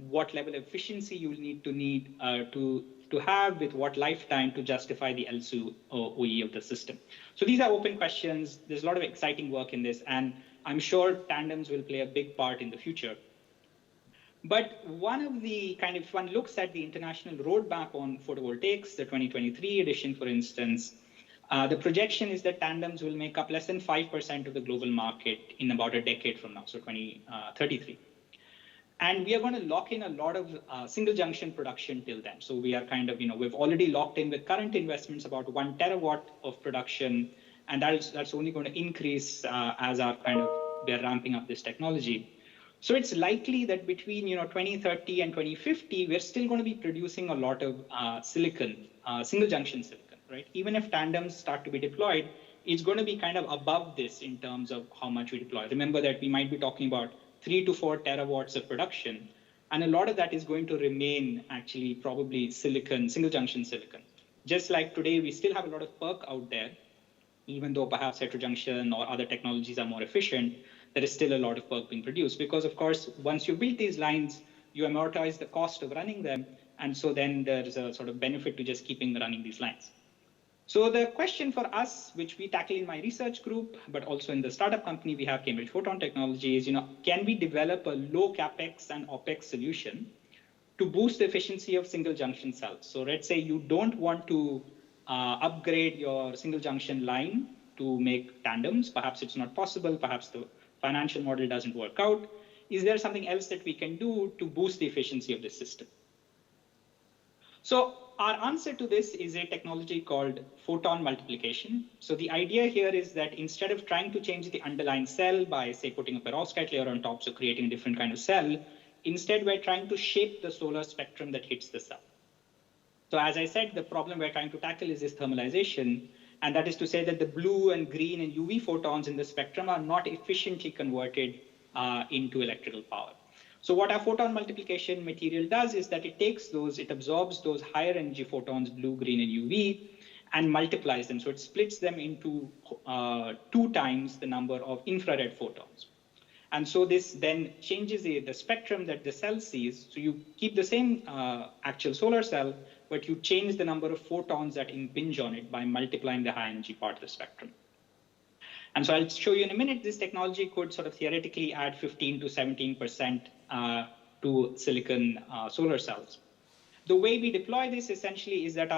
what level of efficiency you will need to have with what lifetime to justify the LSU OE of the system. So these are open questions. There's a lot of exciting work in this, and I'm sure tandems will play a big part in the future. But one of the if one looks at the international roadmap on photovoltaics, the 2023 edition, for instance, the projection is that tandems will make up less than 5% of the global market in about a decade from now, so 2033. And we are going to lock in a lot of single junction production till then. So we are we've already locked in with current investments about 1 terawatt of production, and that's only going to increase as they're ramping up this technology. So it's likely that between 2030 and 2050, we're still going to be producing a lot of silicon, single junction silicon, right? Even if tandems start to be deployed, it's going to be above this in terms of how much we deploy. Remember that we might be talking about 3 to 4 terawatts of production, and a lot of that is going to remain actually probably silicon, single junction silicon. Just like today, we still have a lot of PERC out there, even though perhaps heterojunction or other technologies are more efficient. There is still a lot of PERC being produced because, of course, once you build these lines, you amortize the cost of running them. And so then there's a sort of benefit to just keeping running these lines. So the question for us, which we tackle in my research group, but also in the startup company we have, Cambridge Photon Technology, is, can we develop a low capex and opex solution to boost the efficiency of single junction cells? So let's say you don't want to upgrade your single junction line to make tandems. Perhaps it's not possible. Perhaps the financial model doesn't work out. Is there something else that we can do to boost the efficiency of this system? So our answer to this is a technology called photon multiplication. So the idea here is that instead of trying to change the underlying cell by, say, putting a perovskite layer on top, so creating a different kind of cell, instead we're trying to shape the solar spectrum that hits the cell. So as I said, the problem we're trying to tackle is this thermalization. And that is to say that the blue and green and UV photons in the spectrum are not efficiently converted into electrical power. So what our photon multiplication material does is that it absorbs those higher energy photons, blue, green, and UV, and multiplies them. So it splits them into 2 times the number of infrared photons. And so this then changes the spectrum that the cell sees. So you keep the same actual solar cell, but you change the number of photons that impinge on it by multiplying the high energy part of the spectrum. And so I'll show you in a minute, this technology could sort of theoretically add 15 to 17% to silicon solar cells. The way we deploy this essentially is that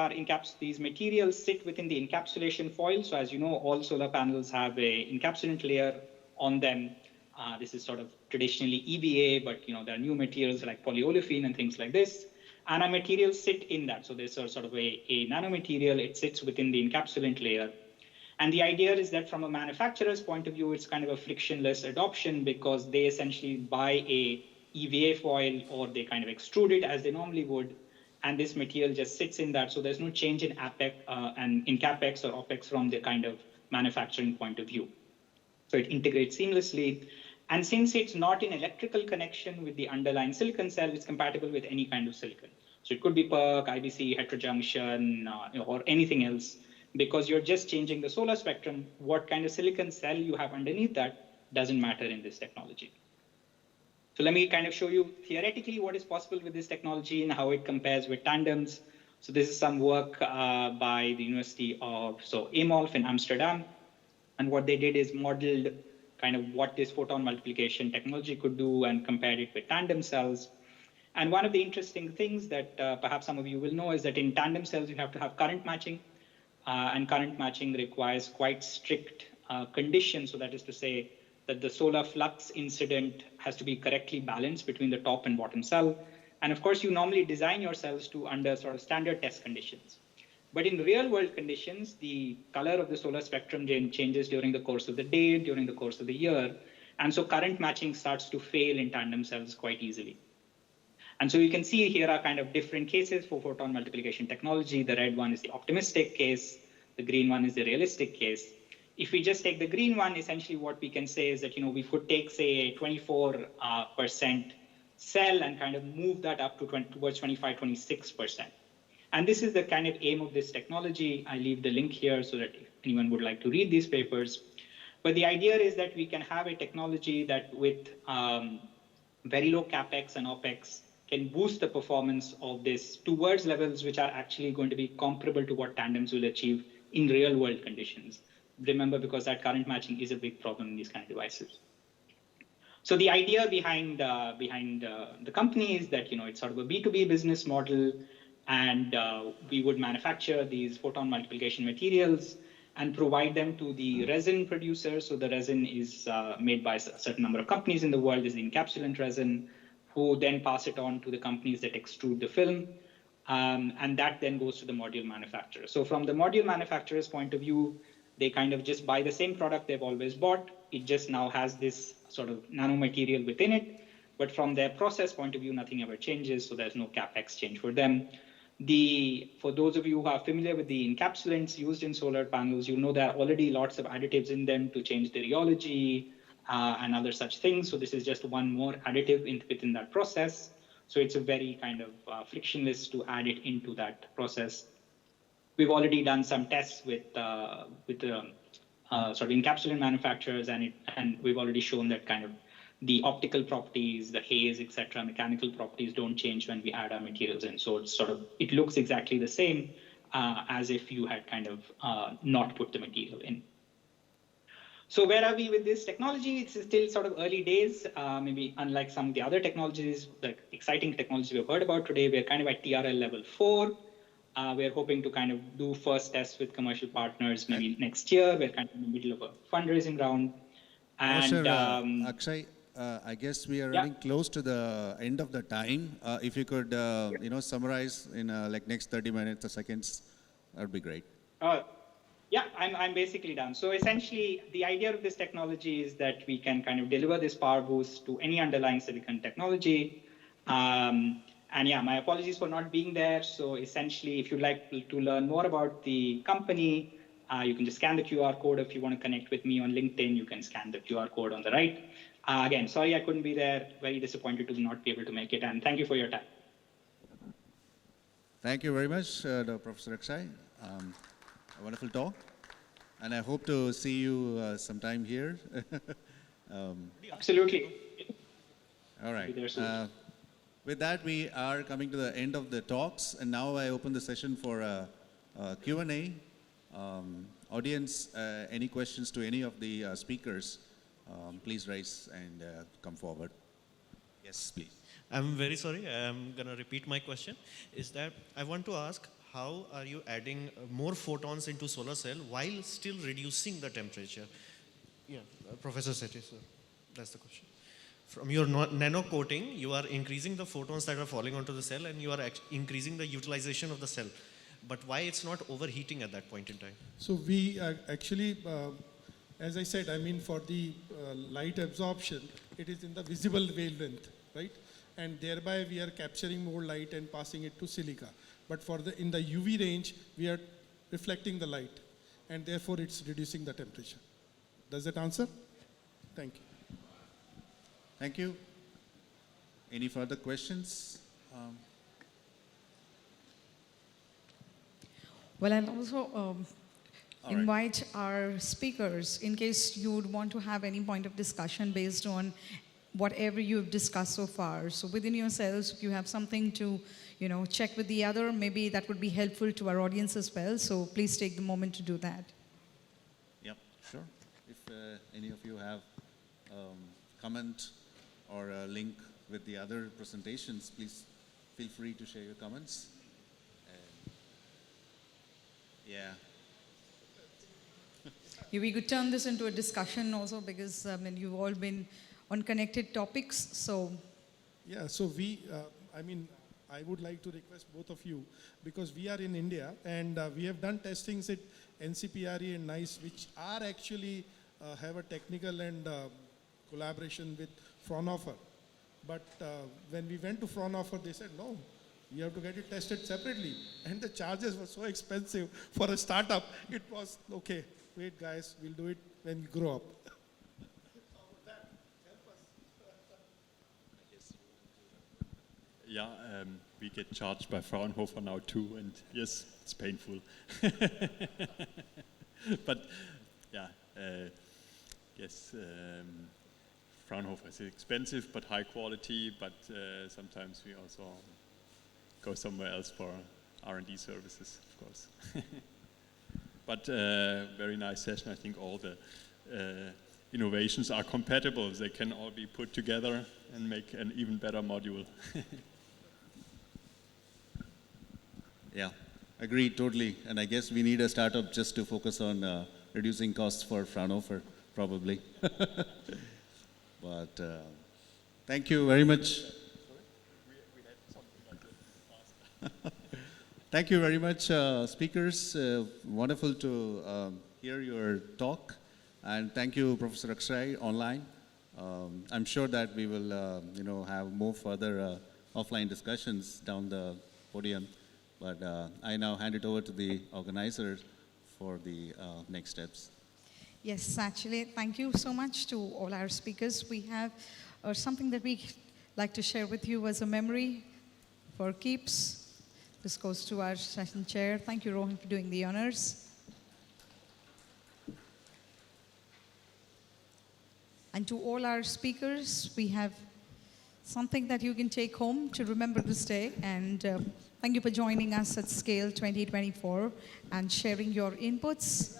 these materials sit within the encapsulation foil. So as you know, all solar panels have a encapsulant layer on them. This is sort of traditionally EVA, but there are new materials like polyolefin and things like this. And our materials sit in that. So there's sort of a nanomaterial. It sits within the encapsulant layer. And the idea is that from a manufacturer's point of view, it's kind of a frictionless adoption because they essentially buy a EVA foil or they kind of extrude it as they normally would. And this material just sits in that. So there's no change in CapEx or OpEx from the kind of manufacturing point of view. So it integrates seamlessly. And since it's not in electrical connection with the underlying silicon cell, it's compatible with any kind of silicon. So it could be PERC, IBC, heterojunction, or anything else. Because you're just changing the solar spectrum, what kind of silicon cell you have underneath that doesn't matter in this technology. So let me kind of show you theoretically what is possible with this technology and how it compares with tandems. So this is some work by the University of Eemhof in Amsterdam. And what they did is modeled kind of what this photon multiplication technology could do and compared it with tandem cells. And one of the interesting things that perhaps some of you will know is that in tandem cells, you have to have current matching. And current matching requires quite strict conditions. So that is to say that the solar flux incident has to be correctly balanced between the top and bottom cell. And of course, you normally design your cells under sort of standard test conditions. But in real world conditions, the color of the solar spectrum changes during the course of the day, during the course of the year. And so current matching starts to fail in tandem cells quite easily. And so you can see here are kind of different cases for photon multiplication technology. The red one is the optimistic case. The green one is the realistic case. If we just take the green one, essentially what we can say is that, we could take, say, a 24% cell and kind of move that up to towards 25, 26%. And this is the kind of aim of this technology. I leave the link here so that if anyone would like to read these papers. But the idea is that we can have a technology that with very low capex and opex can boost the performance of this towards levels which are actually going to be comparable to what tandems will achieve in real world conditions. Remember, because that current matching is a big problem in these kind of devices. So the idea behind the company is that it's sort of a B2B business model, and we would manufacture these photon multiplication materials and provide them to the resin producers. So the resin is made by a certain number of companies in the world, is the encapsulant resin, who then pass it on to the companies that extrude the film. And that then goes to the module manufacturer. So from the module manufacturer's point of view, they kind of just buy the same product they've always bought. It just now has this sort of nanomaterial within it. But from their process point of view, nothing ever changes. So there's no capex change for them. For those of you who are familiar with the encapsulants used in solar panels, you know there are already lots of additives in them to change the rheology and other such things. So this is just one more additive within that process. So it's a very kind of frictionless to add it into that process. We've already done some tests with sort of encapsulant manufacturers, and we've already shown that kind of the optical properties, the haze, etc., mechanical properties don't change when we add our materials in. So it's it looks exactly the same as if you had kind of not put the material in. So where are we with this technology? It's still sort of early days. Maybe unlike some of the other technologies, the exciting technologies we've heard about today, we're kind of at TRL level 4. We're hoping to kind of do first tests with commercial partners maybe next year. We're kind of in the middle of a fundraising round. And Sure, Akshay, I guess we are running close to the end of the time. If you could, summarize in like next 30 minutes or seconds, that would be great. Yeah, I'm basically done. So essentially, the idea of this technology is that we can kind of deliver this power boost to any underlying silicon technology. And yeah, my apologies for not being there. So essentially, if you'd like to learn more about the company, you can just scan the QR code. If you want to connect with me on LinkedIn, you can scan the QR code on the right. Again, sorry I couldn't be there. Very disappointed to not be able to make it. And thank you for your time. Thank you very much, Professor Akshay. A wonderful talk. And I hope to see you sometime here. Absolutely. All right. With that, we are coming to the end of the talks. And now I open the session for a Q&A. Audience, any questions to any of the speakers, please raise and come forward. Yes, please. I'm very sorry, I'm going to repeat my question. Is that I want to ask, how are you adding more photons into solar cell while still reducing the temperature? Yeah, Professor Sethi, sir, that's the question. From your nano coating, you are increasing the photons that are falling onto the cell, and you are increasing the utilization of the cell. But why it's not overheating at that point in time? So we actually, as I said, I mean for the light absorption, it is in the visible wavelength, right? And thereby we are capturing more light and passing it to silica. But in the UV range, we are reflecting the light, and therefore it's reducing the temperature. Does that answer? Thank you. Thank you. Any further questions? Well, I'll also invite our speakers, in case you would want to have any point of discussion based on whatever you've discussed so far. So within yourselves, if you have something to, check with the other, maybe that would be helpful to our audience as well. So please take the moment to do that. Yep, sure. If any of you have comment or a link with the other presentations, please feel free to share your comments. Yeah. We could turn this into a discussion also, because you've all been on connected topics, so. Yeah, so I would like to request both of you, because we are in India and we have done testings at NCPRE and NICE, which are actually have a technical and collaboration with Fraunhofer. But when we went to Fraunhofer, they said, no, you have to get it tested separately. And the charges were so expensive for a startup. It was, okay, wait guys, we'll do it when we grow up. Yeah, we get charged by Fraunhofer now too, and yes, it's painful. But yeah, yes, Fraunhofer is expensive but high quality, but sometimes we also go somewhere else for R&D services, of course. But very nice session. I think all the innovations are compatible. They can all be put together and make an even better module. Yeah, agreed totally. And I guess we need a startup just to focus on reducing costs for Fraunhofer, probably. But thank you very much. Thank you very much, speakers. Wonderful to hear your talk. And thank you, Professor Akshay, online. I'm sure that we will, have more further offline discussions down the podium. But I now hand it over to the organizer for the next steps. Yes, actually, thank you so much to all our speakers. We have something that we like to share with you as a memory for keeps. This goes to our session chair. Thank you, Rohan, for doing the honors. And to all our speakers, we have something that you can take home to remember this day. And thank you for joining us at Scale 2024 and sharing your inputs.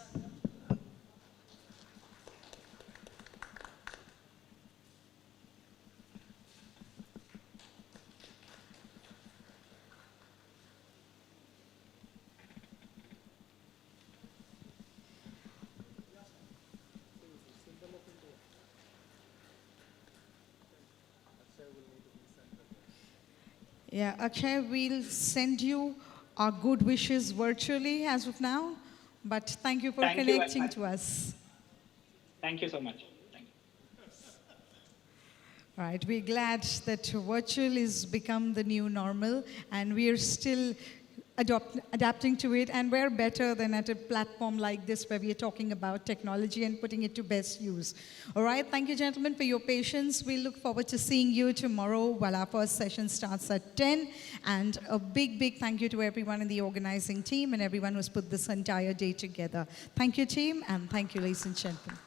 Yeah, Akshay, we'll send you our good wishes virtually as of now, but thank you for connecting to us. Thank you so much. Thank you. All right, we're glad that virtual is become the new normal, and we're still adapting to it, and we're better than at a platform like this where we are talking about technology and putting it to best use. All right, thank you, gentlemen, for your patience. We look forward to seeing you tomorrow while our first session starts at 10. And a big, big thank you to everyone in the organizing team and everyone who's put this entire day together. Thank you, team, and thank you, ladies and gentlemen.